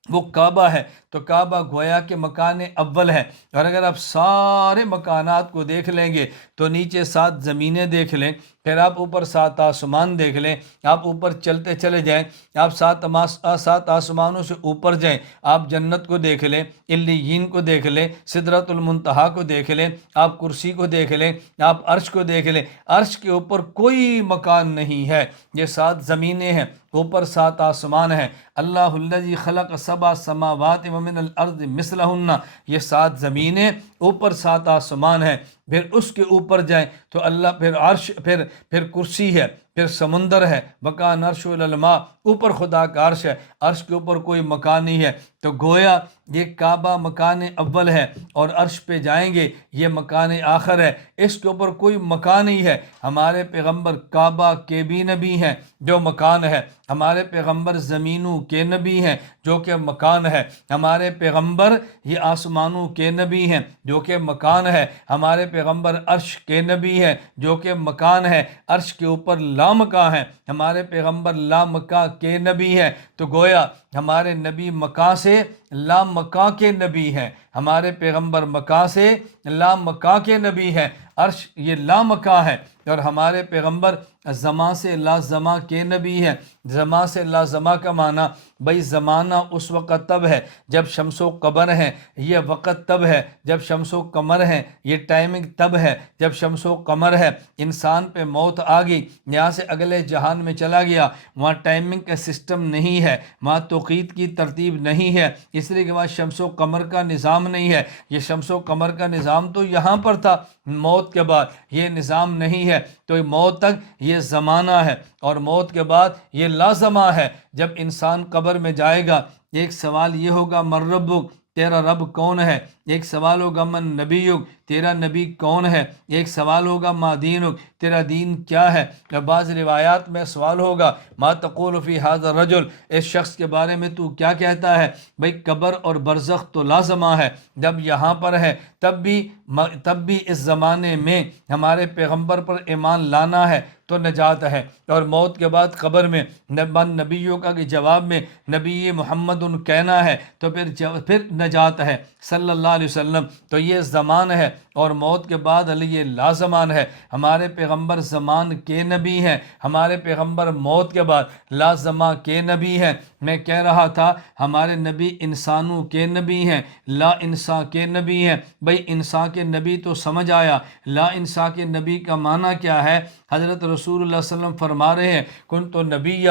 وہ کعبہ ہے، تو کعبہ گویا کہ مکان اول ہے۔ اور اگر آپ سارے مکانات کو دیکھ لیں گے تو نیچے 7 زمینیں دیکھ لیں، پھر آپ اوپر 7 آسمان دیکھ لیں، آپ اوپر چلتے چلے جائیں، آپ 7 آسمانوں سے اوپر جائیں، آپ جنت کو دیکھ لیں، علیین کو دیکھ لیں، سدرۃ المنتہا کو دیکھ لیں، آپ کرسی کو دیکھ لیں، آپ عرش کو دیکھ لیں، عرش کے اوپر کوئی مکان نہیں ہے۔ یہ 7 زمینیں ہیں، اوپر 7 آسمان ہیں۔ اللہ الذی خلق 7 سماوات ومن الارض مثلہن، یہ 7 زمینیں، اوپر 7 آسمان ہیں۔ پھر اس کے اوپر جائیں تو اللہ، پھر عرش، پھر کرسی ہے، پھر سمندر ہے، وکان عرش الماء، اوپر خدا کا عرش ہے، عرش کے اوپر کوئی مکان نہیں ہے۔ تو گویا یہ کعبہ مکان اول ہے، اور عرش پہ جائیں گے یہ مکان آخر ہے، اس کے اوپر کوئی مکان نہیں ہے۔ ہمارے پیغمبر کعبہ کے بھی نبی ہیں جو مکان ہے، ہمارے پیغمبر زمینوں کے نبی ہیں جو کہ مکان ہے، ہمارے پیغمبر یہ آسمانوں کے نبی ہیں جو کہ مکان ہے، ہمارے پیغمبر عرش کے نبی ہیں جو کہ مکان ہے، عرش کے اوپر لامکاں ہے، ہمارے پیغمبر لامکاں کے نبی ہیں۔ تو گویا ہمارے نبی مکان سے لامکاں کے نبی ہیں، ہمارے پیغمبر مکان سے لامکاں کے نبی ہیں، عرش یہ لامکاں ہے، اور ہمارے پیغمبر زماں سے لا زماں کے نبی ہیں۔ زماں سے لا زماں کا معنی بھائی زمانہ اس وقت تب ہے جب شمس و قمر ہیں، یہ وقت تب ہے جب شمس و قمر ہیں، یہ ٹائمنگ تب ہے جب شمس و قمر ہے۔ انسان پہ موت آ گئی، یہاں سے اگلے جہان میں چلا گیا، وہاں ٹائمنگ کا سسٹم نہیں ہے، وہاں توقیت کی ترتیب نہیں ہے، اس لیے کہ وہاں شمس و قمر کا نظام نہیں ہے۔ یہ شمس و قمر کا نظام تو یہاں پر تھا، موت کے بعد یہ نظام نہیں ہے، تو موت تک یہ زمانہ ہے، اور موت کے بعد یہ لازمہ ہے۔ جب انسان قبر میں جائے گا، ایک سوال یہ ہوگا من ربک، تیرا رب کون ہے؟ ایک سوال ہوگا من نبیک، تیرا نبی کون ہے؟ ایک سوال ہوگا ما دینک، تیرا دین کیا ہے؟ یا بعض روایات میں سوال ہوگا ما تقول فی ھذا الرجل، اس شخص کے بارے میں تو کیا کہتا ہے؟ بھئی قبر اور برزخ تو لازمہ ہے، جب یہاں پر ہے تب بھی اس زمانے میں ہمارے پیغمبر پر ایمان لانا ہے، تو نجات ہے، اور موت کے بعد قبر میں نبیوں کا کے جواب میں نبی محمد کہنا ہے تو پھر نجات ہے صلی اللہ علیہ وسلم۔ تو یہ زمان ہے، اور موت کے بعد علی لازمان ہے۔ ہمارے پیغمبر زمان کے نبی ہیں، ہمارے پیغمبر موت کے بعد لازماں کے نبی ہیں۔ میں کہہ رہا تھا ہمارے نبی انسانوں کے نبی ہیں، لا انسان کے نبی ہیں۔ بھئی انسان کے نبی تو سمجھ آیا، لا انسان کے نبی کا معنی کیا ہے؟ حضرت رسول اللہ صلی اللہ علیہ وسلم فرما رہے ہیں کنت نبیّ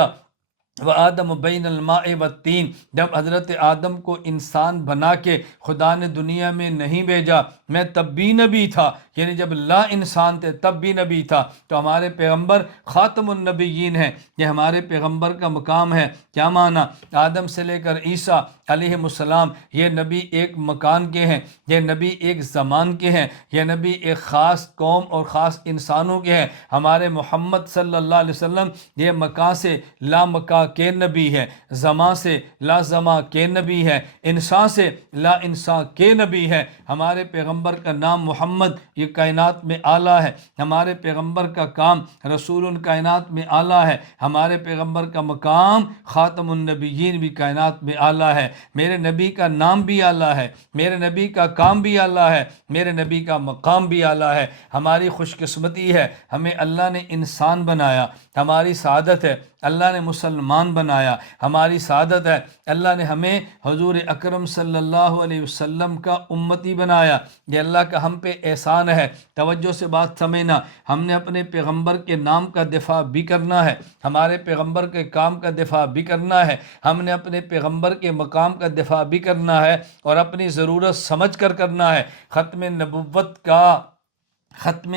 وآدم بین الماء والطین، جب حضرت آدم کو انسان بنا کے خدا نے دنیا میں نہیں بھیجا میں تب بھی نبی تھا، یعنی جب لا انسان تھے تب بھی نبی تھا۔ تو ہمارے پیغمبر خاتم النبیین ہیں، یہ ہمارے پیغمبر کا مقام ہے۔ کیا معنی؟ آدم سے لے کر عیسیٰ علیہ السلام، یہ نبی ایک مکان کے ہیں، یہ نبی ایک زمان کے ہیں، یہ نبی ایک خاص قوم اور خاص انسانوں کے ہیں۔ ہمارے محمد صلی اللہ علیہ وسلم یہ مکان سے لا مکان کے نبی ہے، زمان سے لا زمان کے نبی ہے، انسان سے لا انسان کے نبی ہے۔ ہمارے پیغمبر کا نام محمد، یہ کائنات میں اعلیٰ ہے۔ ہمارے پیغمبر کا کام رسول کائنات میں اعلیٰ ہے۔ ہمارے پیغمبر کا مقام خاتم النبیین بھی کائنات میں اعلیٰ ہے۔ میرے نبی کا نام بھی اعلیٰ ہے، میرے نبی کا کام بھی اعلیٰ ہے، میرے نبی کا مقام بھی اعلیٰ ہے۔ ہماری خوش قسمتی ہے ہمیں اللہ نے انسان بنایا، ہماری سعادت ہے اللہ نے مسلمان بنایا، ہماری سعادت ہے اللہ نے ہمیں حضور اکرم صلی اللہ علیہ وسلم کا امتی بنایا۔ یہ اللہ کا ہم پہ احسان ہے۔ توجہ سے بات سمجھنا، ہم نے اپنے پیغمبر کے نام کا دفاع بھی کرنا ہے، ہمارے پیغمبر کے کام کا دفاع بھی کرنا ہے، ہم نے اپنے پیغمبر کے مقام کا دفاع بھی کرنا ہے، اور اپنی ضرورت سمجھ کر کرنا ہے۔ ختم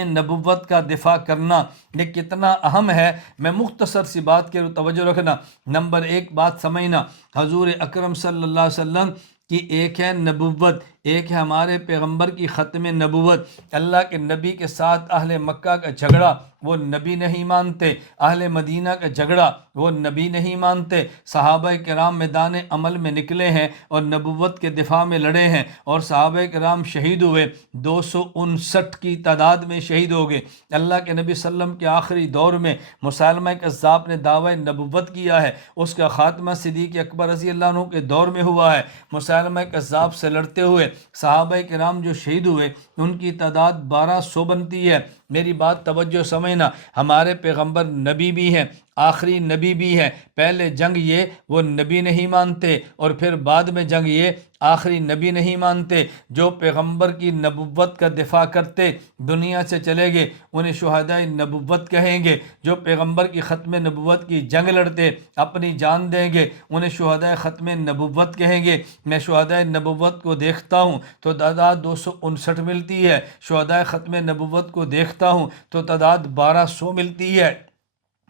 نبوت کا دفاع کرنا یہ کتنا اہم ہے، میں مختصر سی بات کے توجہ رکھنا۔ نمبر ایک بات سمجھنا، حضور اکرم صلی اللہ علیہ وسلم کی ایک ہے نبوت، ایک ہے ہمارے پیغمبر کی ختم نبوت۔ اللہ کے نبی کے ساتھ اہل مکہ کا جھگڑا وہ نبی نہیں مانتے، اہل مدینہ کا جھگڑا وہ نبی نہیں مانتے۔ صحابہ کرام میدان عمل میں نکلے ہیں اور نبوت کے دفاع میں لڑے ہیں، اور صحابہ کرام شہید ہوئے، 259 کی تعداد میں شہید ہو گئے۔ اللہ کے نبی صلی اللہ علیہ وسلم کے آخری دور میں مسیلمہ کذاب نے دعوی نبوت کیا ہے، اس کا خاتمہ صدیق اکبر رضی اللہ عنہ کے دور میں ہوا ہے۔ مسیلمہ کذاب سے لڑتے ہوئے صحابہ کرام جو شہید ہوئے ان کی تعداد 1200 بنتی ہے۔ میری بات توجہ سمجھنا، ہمارے پیغمبر نبی بھی ہیں، آخری نبی بھی ہے۔ پہلے جنگ یہ وہ نبی نہیں مانتے، اور پھر بعد میں جنگ یہ آخری نبی نہیں مانتے۔ جو پیغمبر کی نبوت کا دفاع کرتے دنیا سے چلے گئے انہیں شہداء نبوت کہیں گے، جو پیغمبر کی ختم نبوت کی جنگ لڑتے اپنی جان دیں گے انہیں شہداء ختم نبوت کہیں گے۔ میں شہداء نبوت کو دیکھتا ہوں تو تعداد 259 ملتی ہے، شہداء ختم نبوت کو دیکھتا ہوں تو تعداد 1200 ملتی ہے۔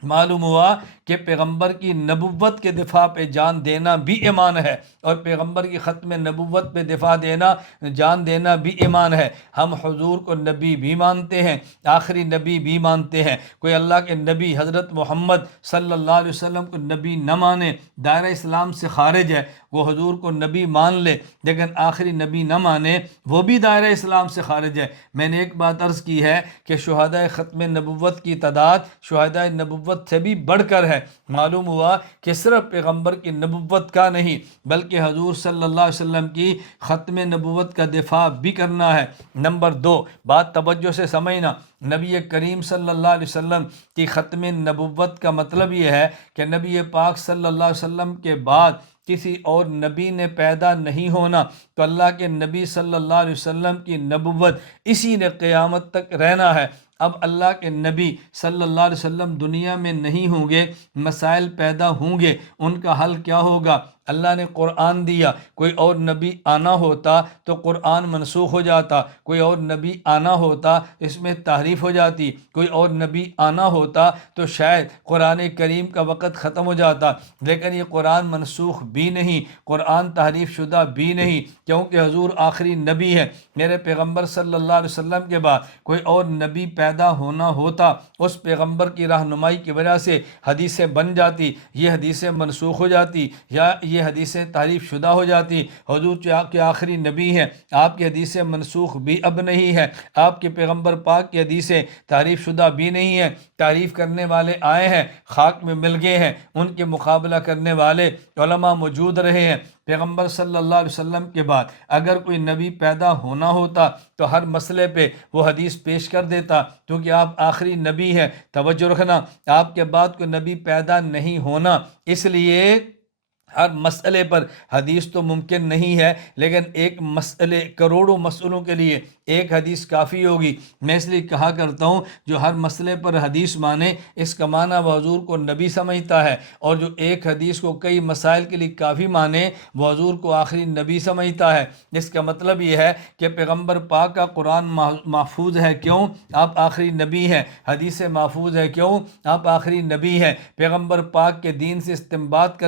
معلوم ہوا کہ پیغمبر کی نبوت کے دفاع پہ جان دینا بھی ایمان ہے، اور پیغمبر کی ختم نبوت پہ دفاع دینا جان دینا بھی ایمان ہے۔ ہم حضور کو نبی بھی مانتے ہیں، آخری نبی بھی مانتے ہیں۔ کوئی اللہ کے نبی حضرت محمد صلی اللہ علیہ وسلم کو نبی نہ مانے دائرہ اسلام سے خارج ہے، وہ حضور کو نبی مان لے لیکن آخری نبی نہ مانے وہ بھی دائرہ اسلام سے خارج ہے۔ میں نے ایک بات عرض کی ہے کہ شہداء ختم نبوت کی تعداد شہداء نبوت سے بھی بڑھ کر ہے۔ معلوم ہوا کہ صرف پیغمبر کی نبوت کا نہیں بلکہ حضور صلی اللہ علیہ وسلم کی ختم نبوت کا دفاع بھی کرنا ہے۔ نمبر دو بات توجہ سے سمجھنا، نبی کریم صلی اللہ علیہ وسلم کی ختم نبوت کا مطلب یہ ہے کہ نبی پاک صلی اللہ علیہ وسلم کے بعد کسی اور نبی نے پیدا نہیں ہونا، تو اللہ کے نبی صلی اللہ علیہ وسلم کی نبوت اسی نے قیامت تک رہنا ہے۔ اب اللہ کے نبی صلی اللہ علیہ وسلم دنیا میں نہیں ہوں گے، مسائل پیدا ہوں گے، ان کا حل کیا ہوگا؟ اللہ نے قرآن دیا، کوئی اور نبی آنا ہوتا تو قرآن منسوخ ہو جاتا، کوئی اور نبی آنا ہوتا اس میں تحریف ہو جاتی، کوئی اور نبی آنا ہوتا تو شاید قرآن کریم کا وقت ختم ہو جاتا، لیکن یہ قرآن منسوخ بھی نہیں، قرآن تحریف شدہ بھی نہیں، کیونکہ حضور آخری نبی ہے۔ میرے پیغمبر صلی اللہ علیہ وسلم کے بعد کوئی اور نبی پیدا ہونا ہوتا، اس پیغمبر کی رہنمائی کی وجہ سے حدیثیں بن جاتی، یہ حدیثیں منسوخ ہو جاتی، یا یہ حدیثیں تعریف شدہ ہو جاتی. حضور جو آپ کے آخری نبی ہیں، آپ کی حدیثیں منسوخ بھی اب نہیں ہے، آپ کے پیغمبر پاک کی حدیثیں تعریف شدہ بھی نہیں ہیں. تعریف کرنے والے آئے ہیں، خاک میں مل گئے ہیں، ان کے مقابلہ کرنے والے علماء موجود رہے ہیں. پیغمبر صلی اللہ علیہ وسلم کے بعد اگر کوئی نبی پیدا ہونا ہوتا تو ہر مسئلے پہ وہ حدیث پیش کر دیتا، کیونکہ آپ آخری نبی ہیں. توجہ رکھنا، آپ کے بعد کوئی نبی پیدا نہیں ہونا، اس لیے ہر مسئلے پر حدیث تو ممکن نہیں ہے، لیکن ایک مسئلے کروڑوں مسئلوں کے لیے ایک حدیث کافی ہوگی. میں اس لیے کہا کرتا ہوں جو ہر مسئلے پر حدیث مانے، اس کا معنی وہ حضور کو نبی سمجھتا ہے، اور جو ایک حدیث کو کئی مسائل کے لیے کافی مانے وہ حضور کو آخری نبی سمجھتا ہے. اس کا مطلب یہ ہے کہ پیغمبر پاک کا قرآن محفوظ ہے، کیوں؟ آپ آخری نبی ہیں. حدیث محفوظ ہے، کیوں؟ آپ آخری نبی ہیں. پیغمبر پاک کے دین سے استنباط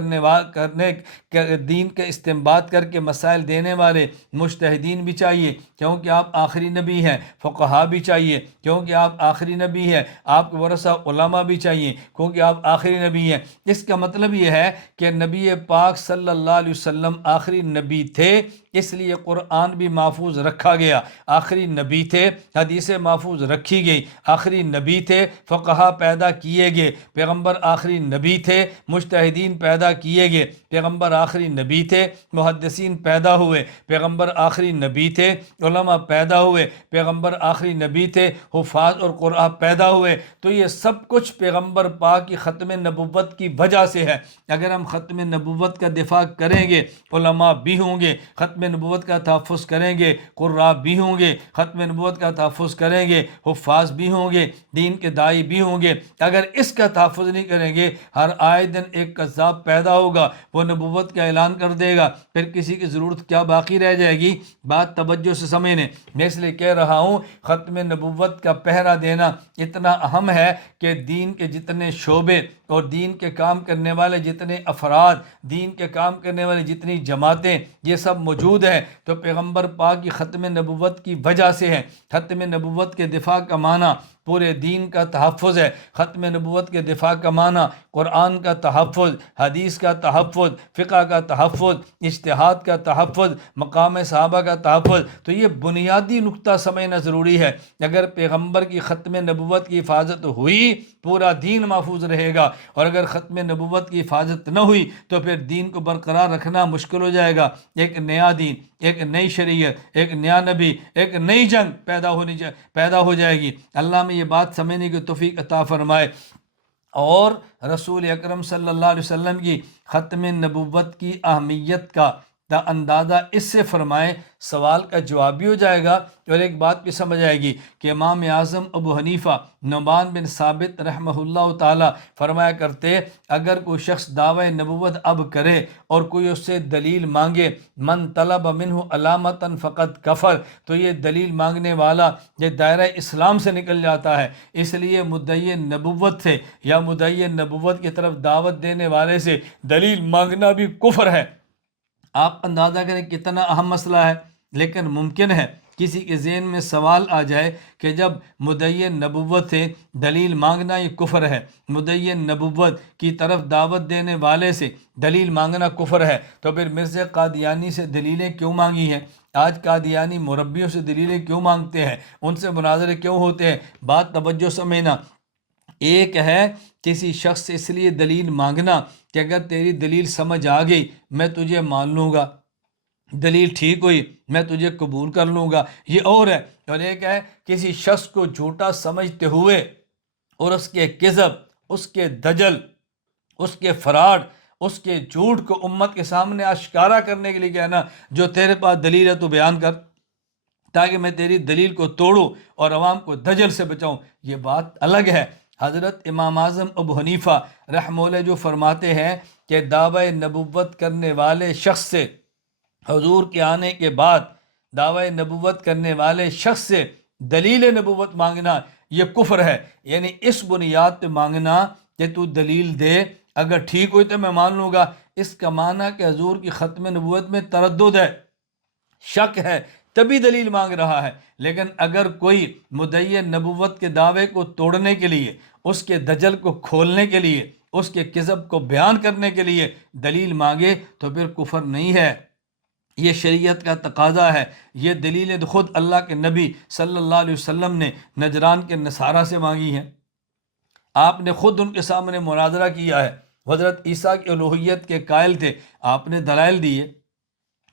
دین کا استنباط کر کے مسائل دینے والے مجتہدین بھی چاہیے، کیونکہ آپ آخری نبی ہیں. فقہا بھی چاہیے، کیونکہ آپ آخری نبی ہیں. آپ کے ورثہ علماء بھی چاہیے، کیونکہ آپ آخری نبی ہیں. اس کا مطلب یہ ہے کہ نبی پاک صلی اللہ علیہ وسلم آخری نبی تھے، اس لیے قرآن بھی محفوظ رکھا گیا. آخری نبی تھے، حدیثیں محفوظ رکھی گئی. آخری نبی تھے، فقہا پیدا کیے گئے. پیغمبر آخری نبی تھے، مجتہدین پیدا کیے گئے. پیغمبر آخری نبی تھے، محدثین پیدا ہوئے. پیغمبر آخری نبی تھے، علماء پیدا ہوئے. پیغمبر آخری نبی تھے، حفاظ اور قرآن پیدا ہوئے. تو یہ سب کچھ پیغمبر پاک کی ختم نبوت کی وجہ سے ہے. اگر ہم ختم نبوت کا دفاع کریں گے، علماء بھی ہوں گے. ختم نبوت کا تحفظ کریں گے، قراء بھی ہوں گے. ختم نبوت کا تحفظ کریں گے، حفاظ بھی ہوں گے، دین کے داعی بھی ہوں گے. اگر اس کا تحفظ نہیں کریں گے، ہر آئے دن ایک کذاب پیدا ہوگا، وہ نبوت کا اعلان کر دے گا، پھر کسی کی ضرورت کیا باقی رہ جائے گی؟ بات توجہ سے سمجھنے. میں اس لیے کہہ رہا ہوں ختم نبوت کا پہرا دینا اتنا اہم ہے کہ دین کے جتنے شعبے اور دین کے کام کرنے والے جتنے افراد، دین کے کام کرنے والے جتنی جماعتیں، یہ سب موجود ہیں تو پیغمبر پاک کی ختم نبوت کی وجہ سے ہے. ختم نبوت کے دفاع کا معنی پورے دین کا تحفظ ہے. ختم نبوت کے دفاع کا معنی قرآن کا تحفظ، حدیث کا تحفظ، فقہ کا تحفظ، اجتہاد کا تحفظ، مقام صحابہ کا تحفظ. تو یہ بنیادی نقطہ سمجھنا ضروری ہے. اگر پیغمبر کی ختم نبوت کی حفاظت ہوئی، پورا دین محفوظ رہے گا، اور اگر ختم نبوت کی حفاظت نہ ہوئی تو پھر دین کو برقرار رکھنا مشکل ہو جائے گا. ایک نیا دین، ایک نئی شریعت، ایک نیا نبی، ایک نئی جنگ پیدا ہو جائے گی. اللہ میں یہ بات سمجھنے کی توفیق عطا فرمائے. اور رسول اکرم صلی اللہ علیہ وسلم کی ختم نبوت کی اہمیت کا اندازہ اس سے فرمائے، سوال کا جواب بھی ہو جائے گا اور ایک بات بھی سمجھ آئے گی کہ امام اعظم ابو حنیفہ نعمان بن ثابت رحمہ اللہ تعالی فرمایا کرتے، اگر کوئی شخص دعوی نبوت اب کرے اور کوئی اس سے دلیل مانگے، من طلب منہ علامتاً فقط کفر، تو یہ دلیل مانگنے والا یہ دائرہ اسلام سے نکل جاتا ہے. اس لیے مدعی نبوت سے یا مدعی نبوت کی طرف دعوت دینے والے سے دلیل مانگنا بھی کفر ہے. آپ اندازہ کریں کتنا اہم مسئلہ ہے. لیکن ممکن ہے کسی کے ذہن میں سوال آ جائے کہ جب مدعی نبوت سے دلیل مانگنا یہ کفر ہے، مدعی نبوت کی طرف دعوت دینے والے سے دلیل مانگنا کفر ہے، تو پھر مرزا قادیانی سے دلیلیں کیوں مانگی ہیں؟ آج قادیانی مربیوں سے دلیلیں کیوں مانگتے ہیں؟ ان سے مناظرے کیوں ہوتے ہیں؟ بات توجہ سمجھنا. ایک ہے کسی شخص سے اس لیے دلیل مانگنا کہ اگر تیری دلیل سمجھ آ گئی میں تجھے مان لوں گا، دلیل ٹھیک ہوئی میں تجھے قبول کر لوں گا، یہ اور ہے. اور ایک ہے کسی شخص کو جھوٹا سمجھتے ہوئے اور اس کے کذب، اس کے دجل، اس کے فراڈ، اس کے جھوٹ کو امت کے سامنے آشکارا کرنے کے لیے کہنا جو تیرے پاس دلیل ہے تو بیان کر تاکہ میں تیری دلیل کو توڑوں اور عوام کو دجل سے بچاؤں. یہ بات الگ ہے. حضرت امام اعظم ابو حنیفہ رحمہ اللہ جو فرماتے ہیں کہ دعوی نبوت کرنے والے شخص سے حضور کے آنے کے بعد دعوی نبوت کرنے والے شخص سے دلیل نبوت مانگنا یہ کفر ہے. یعنی اس بنیاد پہ مانگنا کہ تو دلیل دے، اگر ٹھیک ہوئی تو میں مان لوں گا. اس کا معنی کہ حضور کی ختم نبوت میں تردد ہے، شک ہے، تبھی دلیل مانگ رہا ہے. لیکن اگر کوئی مدعی نبوت کے دعوے کو توڑنے کے لیے، اس کے دجل کو کھولنے کے لیے، اس کے کذب کو بیان کرنے کے لیے دلیل مانگے تو پھر کفر نہیں ہے، یہ شریعت کا تقاضا ہے۔ یہ دلیلیں خود اللہ کے نبی صلی اللہ علیہ وسلم نے نجران کے نصارہ سے مانگی ہیں، آپ نے خود ان کے سامنے مناظرہ کیا ہے۔ حضرت عیسیٰ کی الوہیت کے قائل تھے، آپ نے دلائل دیے،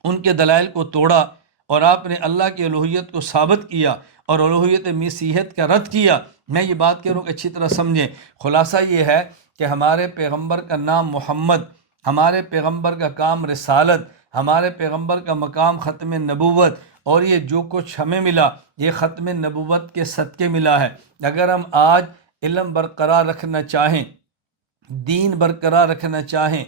ان کے دلائل کو توڑا اور آپ نے اللہ کی الوہیت کو ثابت کیا اور الوہیت مسیحیت کا رد کیا۔ میں یہ بات کہہ رہا ہوں کہ اچھی طرح سمجھیں، خلاصہ یہ ہے کہ ہمارے پیغمبر کا نام محمد، ہمارے پیغمبر کا کام رسالت، ہمارے پیغمبر کا مقام ختم نبوت، اور یہ جو کچھ ہمیں ملا یہ ختم نبوت کے صدقے ملا ہے۔ اگر ہم آج علم برقرار رکھنا چاہیں، دین برقرار رکھنا چاہیں،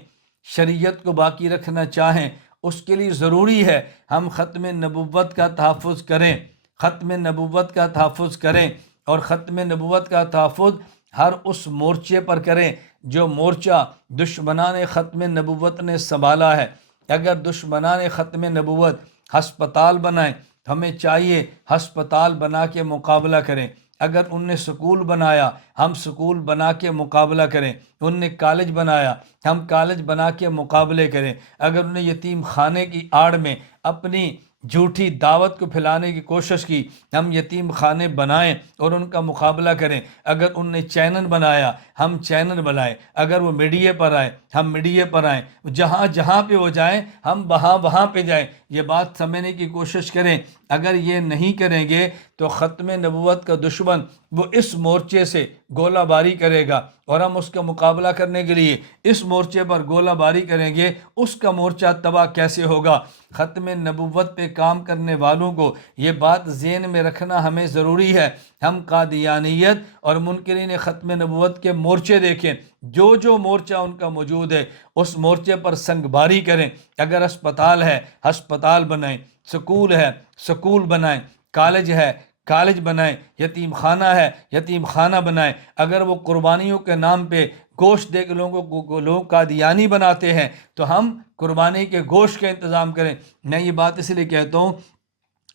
شریعت کو باقی رکھنا چاہیں، اس کے لیے ضروری ہے ہم ختم نبوت کا تحفظ کریں، ختم نبوت کا تحفظ کریں، اور ختم نبوت کا تحفظ ہر اس مورچے پر کریں جو مورچہ دشمنان ختم نبوت نے سنبھالا ہے۔ اگر دشمنان ختم نبوت ہسپتال بنائیں، ہمیں چاہیے ہسپتال بنا کے مقابلہ کریں۔ اگر ان نے سکول بنایا، ہم سکول بنا کے مقابلہ کریں۔ ان نے کالج بنایا، ہم کالج بنا کے مقابلے کریں۔ اگر انہوں نے یتیم خانے کی آڑ میں اپنی جھوٹی دعوت کو پھیلانے کی کوشش کی، ہم یتیم خانے بنائیں اور ان کا مقابلہ کریں۔ اگر ان نے چینل بنایا، ہم چینل بنائیں۔ اگر وہ میڈیا پر آئے، ہم میڈیا پر آئیں۔ جہاں جہاں پہ وہ جائیں، ہم وہاں پہ جائیں۔ یہ بات سمجھنے کی کوشش کریں۔ اگر یہ نہیں کریں گے تو ختم نبوت کا دشمن وہ اس مورچے سے گولہ باری کرے گا، اور ہم اس کا مقابلہ کرنے کے لیے اس مورچے پر گولہ باری کریں گے، اس کا مورچہ تباہ کیسے ہوگا؟ ختم نبوت پہ کام کرنے والوں کو یہ بات ذہن میں رکھنا ہمیں ضروری ہے۔ ہم قادیانیت اور منکرین ختم نبوت کے مورچے دیکھیں، جو مورچہ ان کا موجود ہے اس مورچے پر سنگ باری کریں۔ اگر ہسپتال ہے، ہسپتال بنائیں، سکول ہے، سکول بنائیں، کالج ہے، کالج بنائیں، یتیم خانہ ہے، یتیم خانہ بنائیں۔ اگر وہ قربانیوں کے نام پہ گوشت دے کے لوگوں کو لوگ قادیانی بناتے ہیں تو ہم قربانی کے گوشت کا انتظام کریں۔ میں یہ بات اس لیے کہتا ہوں،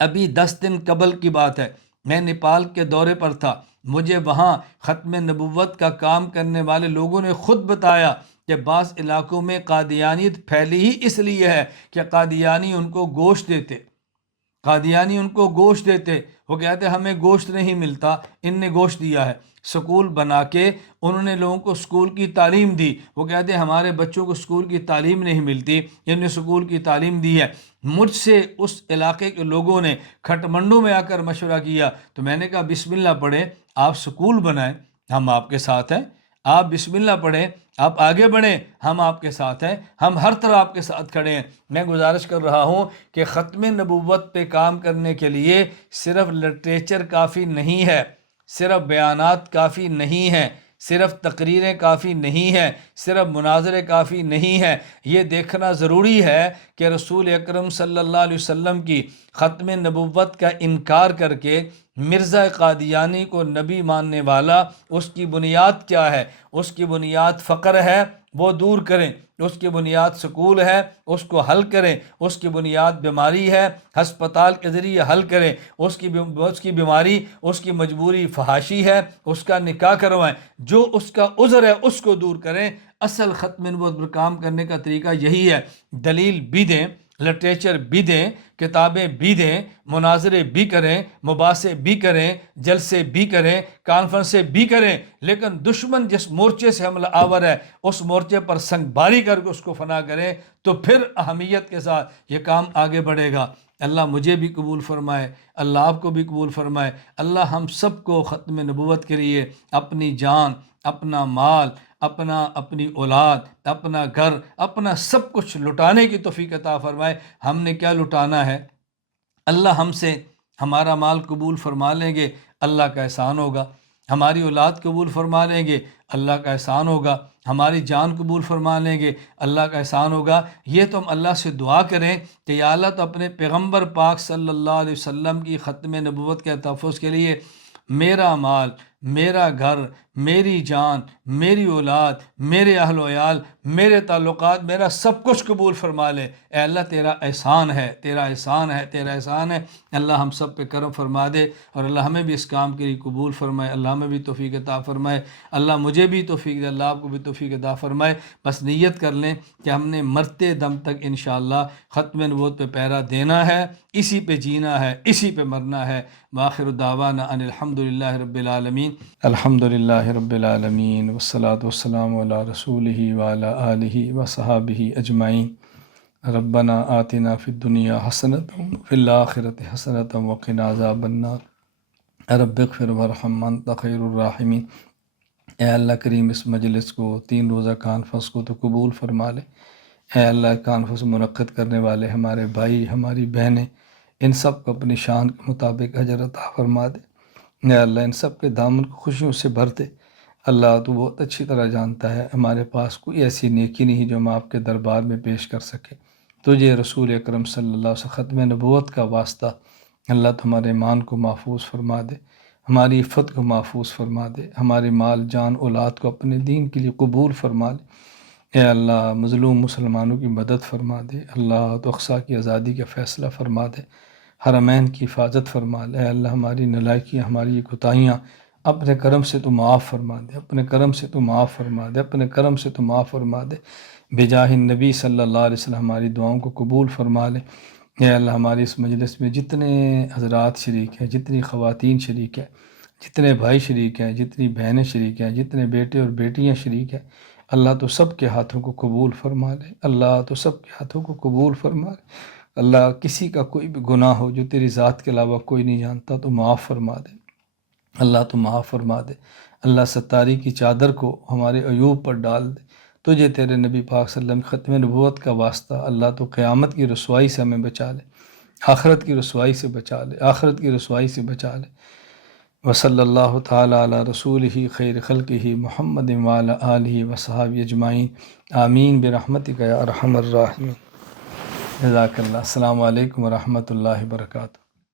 ابھی 10 دن قبل کی بات ہے، میں نیپال کے دورے پر تھا، مجھے وہاں ختم نبوت کا کام کرنے والے لوگوں نے خود بتایا کہ بعض علاقوں میں قادیانیت پھیلی ہی اس لیے ہے کہ قادیانی ان کو گوشت دیتے، قادیانی ان کو گوشت دیتے، وہ کہتے ہمیں گوشت نہیں ملتا، ان نے گوشت دیا ہے۔ سکول بنا کے انہوں نے لوگوں کو سکول کی تعلیم دی، وہ کہتے ہیں ہمارے بچوں کو سکول کی تعلیم نہیں ملتی، ان نے سکول کی تعلیم دی ہے۔ مجھ سے اس علاقے کے لوگوں نے کھٹمنڈو میں آ کر مشورہ کیا، تو میں نے کہا بسم اللہ پڑھیں، آپ سکول بنائیں، ہم آپ کے ساتھ ہیں۔ آپ بسم اللہ پڑھیں، آپ آگے بڑھیں، ہم آپ کے ساتھ ہیں، ہم ہر طرح آپ کے ساتھ کھڑے ہیں۔ میں گزارش کر رہا ہوں کہ ختم نبوت پہ کام کرنے کے لیے صرف لٹریچر کافی نہیں ہے، صرف بیانات کافی نہیں ہیں، صرف تقریریں کافی نہیں ہیں، صرف مناظرے کافی نہیں ہیں۔ یہ دیکھنا ضروری ہے کہ رسول اکرم صلی اللہ علیہ وسلم کی ختم نبوت کا انکار کر کے مرزا قادیانی کو نبی ماننے والا، اس کی بنیاد کیا ہے؟ اس کی بنیاد فقر ہے، وہ دور کریں۔ اس کی بنیاد سکول ہے، اس کو حل کریں۔ اس کی بنیاد بیماری ہے، ہسپتال کے ذریعے حل کریں۔ اس کی بیماری، اس کی مجبوری فحاشی ہے، اس کا نکاح کروائیں۔ جو اس کا عذر ہے اس کو دور کریں۔ اصل ختم نبوت پر کام کرنے کا طریقہ یہی ہے، دلیل بھی دیں، لٹریچر بھی دیں، کتابیں بھی دیں، مناظرے بھی کریں، مباحثے بھی کریں، جلسے بھی کریں، کانفرنسیں بھی کریں، لیکن دشمن جس مورچے سے حملہ آور ہے اس مورچے پر سنگ باری کر کے اس کو فنا کریں، تو پھر اہمیت کے ساتھ یہ کام آگے بڑھے گا۔ اللہ مجھے بھی قبول فرمائے، اللہ آپ کو بھی قبول فرمائے۔ اللہ ہم سب کو ختم نبوت کے لیے اپنی جان، اپنا مال، اپنی اولاد، اپنا گھر، اپنا سب کچھ لٹانے کی توفیق عطا فرمائے۔ ہم نے کیا لٹانا ہے؟ اللہ ہم سے ہمارا مال قبول فرما لیں گے، اللہ کا احسان ہوگا۔ ہماری اولاد قبول فرما لیں گے، اللہ کا احسان ہوگا۔ ہماری جان قبول فرما لیں گے، اللہ کا احسان ہوگا۔ یہ تو ہم اللہ سے دعا کریں کہ یا اللہ تو اپنے پیغمبر پاک صلی اللہ علیہ وسلم کی ختم نبوت کے تحفظ کے لیے میرا مال، میرا گھر، میری جان، میری اولاد، میرے اہل و عیال، میرے تعلقات، میرا سب کچھ قبول فرما لے۔ اے اللہ تیرا احسان ہے، تیرا احسان ہے، تیرا احسان ہے۔ اللہ ہم سب پہ کرم فرما دے، اور اللہ ہمیں بھی اس کام کے لیے قبول فرمائے، اللہ ہمیں بھی توفیق عطا فرمائے، اللہ مجھے بھی توفیق دے، اللہ آپ کو بھی توفیق عطا فرمائے۔ بس نیت کر لیں کہ ہم نے مرتے دم تک انشاءاللہ ختم نبوت پہ پہرا دینا ہے، اسی پہ جینا ہے، اسی پہ مرنا ہے۔ وآخر دعوانا ان الحمدللہ رب العالمین۔ الحمدللہ رب العالمین والصلاة والسلام علی رسولہ وعلی آلہ وصحابہ اجمعین۔ ربنا آتنا فی الدنیا حسنۃ وفی الآخرۃ حسنۃ وقنا عذاب النار رب اغفر وارحم وانت خیر الراحمین۔ اے اللہ کریم اس مجلس کو، 3 روزہ کانفرنس کو تو قبول فرما لے۔ اے اللہ کانفرنس منعقد کرنے والے ہمارے بھائی، ہماری بہنیں، ان سب کو اپنی شان کے مطابق اجر عطا فرما دے۔ اے اللہ ان سب کے دامن کو خوشیوں سے بھر دے۔ اللہ تو بہت اچھی طرح جانتا ہے ہمارے پاس کوئی ایسی نیکی نہیں جو ہم آپ کے دربار میں پیش کر سکے۔ تجھے رسول اکرم صلی اللہ علیہ وسلم ختم نبوت کا واسطہ اللہ تو ہمارے ایمان کو محفوظ فرما دے، ہماری عفت کو محفوظ فرما دے، ہمارے مال جان اولاد کو اپنے دین کے لیے قبول فرما لے۔ اے اللہ مظلوم مسلمانوں کی مدد فرما دے، اللہ تو اقصیٰ کی آزادی کا فیصلہ فرما دے، حرمین کی حفاظت فرما لے۔ اے اللہ ہماری نالائکیاں، ہماری کوتاہیاں اپنے کرم سے تو معاف فرما دے، اپنے کرم سے تو معاف فرما دے، اپنے کرم سے تو معاف فرما دے۔ بجاہ النبی صلی اللہ علیہ وسلم ہماری دعاؤں کو قبول فرما لے۔ اے اللہ ہماری اس مجلس میں جتنے حضرات شریک ہیں، جتنی خواتین شریک ہیں، جتنے بھائی شریک ہیں، جتنی بہنیں شریک ہیں، جتنے بیٹے اور بیٹیاں شریک ہیں، اللہ تو سب کے ہاتھوں کو قبول فرما لے، اللہ تو سب کے ہاتھوں کو قبول فرما لے۔ اللہ کسی کا کوئی بھی گناہ ہو جو تیری ذات کے علاوہ کوئی نہیں جانتا تو معاف فرما دے، اللہ تو معاف فرما دے۔ اللہ ستاری کی چادر کو ہمارے عیوب پر ڈال دے۔ تجھے تیرے نبی پاک صلی اللہ علیہ وسلم ختم نبوت کا واسطہ اللہ تو قیامت کی رسوائی سے ہمیں بچا لے، آخرت کی رسوائی سے بچا لے، آخرت کی رسوائی سے بچا لے۔ وصلی اللہ تعالی علی رسولہ خیر خلقہ محمد وعلی آلہ وصحابہ اجمعین، آمین برحمتک یا ارحم الراحمین۔ جزاک اللہ۔ السلام علیکم ورحمۃ اللہ وبرکاتہ۔